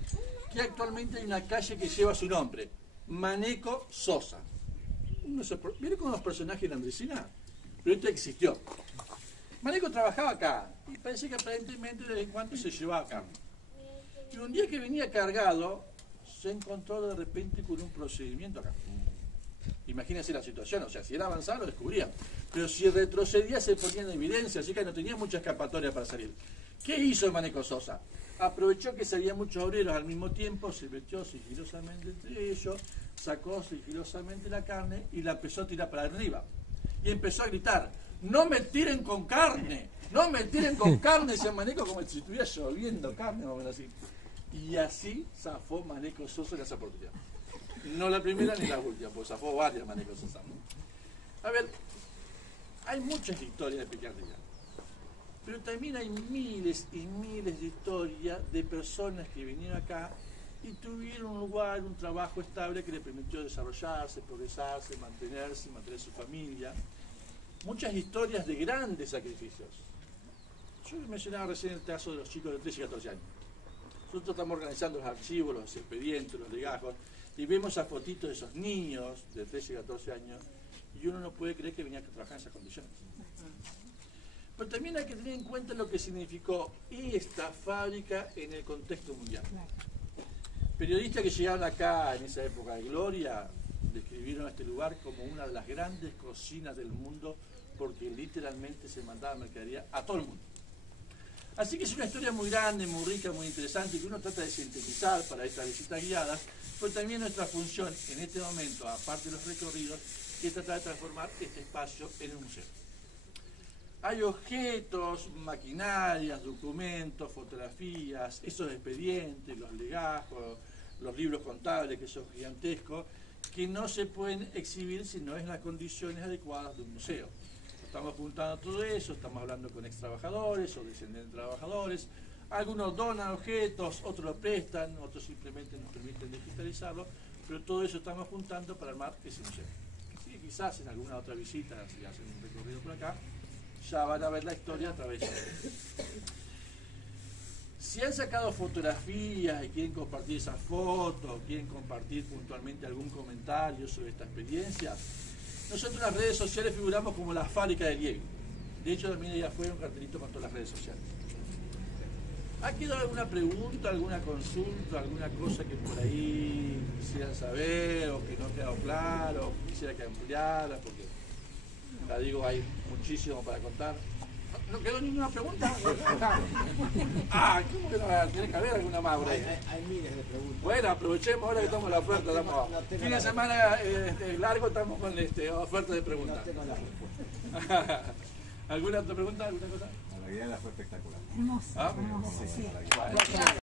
que actualmente hay una calle que lleva su nombre, Maneco Sosa. ¿Vieron cómo los personajes de la Andresina? Pero esto existió. Maneco trabajaba acá y parece que aparentemente de vez en cuando se llevaba carne. Y un día que venía cargado, se encontró de repente con un procedimiento acá. Imagínense la situación, o sea, si era avanzado lo descubrían, pero si retrocedía se ponía en evidencia, así que no tenía mucha escapatoria para salir. ¿Qué hizo el Maneco Sosa? Aprovechó que salían muchos obreros al mismo tiempo, se metió sigilosamente entre ellos, sacó sigilosamente la carne y la empezó a tirar para arriba. Y empezó a gritar: ¡no me tiren con carne! ¡No me tiren con carne! Decía Maneco como si estuviera lloviendo carne, o así. Y así zafó Maneco Sosa en esa oportunidad. No la primera ni la última, pues zafó varias Maneco Sosa. A ver, hay muchas historias de picardía, pero también hay miles y miles de historias de personas que vinieron acá y tuvieron un lugar, un trabajo estable que les permitió desarrollarse, progresarse, mantener su familia. Muchas historias de grandes sacrificios. Yo mencionaba recién el caso de los chicos de 13 y 14 años. Nosotros estamos organizando los archivos, los expedientes, los legajos, y vemos esas fotitos de esos niños de 13 y 14 años, y uno no puede creer que venía a trabajar en esas condiciones. Pero también hay que tener en cuenta lo que significó esta fábrica en el contexto mundial. Periodistas que llegaron acá en esa época de gloria describieron a este lugar como una de las grandes cocinas del mundo, porque literalmente se mandaba mercadería a todo el mundo. Así que es una historia muy grande, muy rica, muy interesante, que uno trata de sintetizar para estas visitas guiadas, pero también nuestra función en este momento, aparte de los recorridos, es tratar de transformar este espacio en un museo. Hay objetos, maquinarias, documentos, fotografías, esos expedientes, los legajos, los libros contables, que son gigantescos, que no se pueden exhibir si no es en las condiciones adecuadas de un museo. Estamos juntando todo eso, estamos hablando con ex trabajadores o descendientes de trabajadores. Algunos donan objetos, otros lo prestan, otros simplemente nos permiten digitalizarlo, pero todo eso estamos juntando para armar ese museo. Sí, quizás en alguna otra visita, si hacen un recorrido por acá, ya van a ver la historia a través de eso. Si han sacado fotografías y quieren compartir esas fotos, quieren compartir puntualmente algún comentario sobre esta experiencia, nosotros en las redes sociales figuramos como la fábrica de Liebig. De hecho, también allá afuera un cartelito con todas las redes sociales. ¿Ha quedado alguna pregunta, alguna consulta, alguna cosa que por ahí quisieran saber o que no ha quedado claro, o quisiera que ampliara? Porque, ya digo, hay muchísimo para contar. ¿No quedó ninguna pregunta? ¿Cómo que no? Tiene que haber alguna más, Bray. Hay miles de preguntas. Bueno, aprovechemos ahora que estamos en la oferta. Fin de semana largo, estamos con oferta de preguntas. No tengo la respuesta. ¿Alguna otra pregunta? ¿Alguna cosa? La guía fue espectacular. Hermoso, hermoso, sí. Bueno.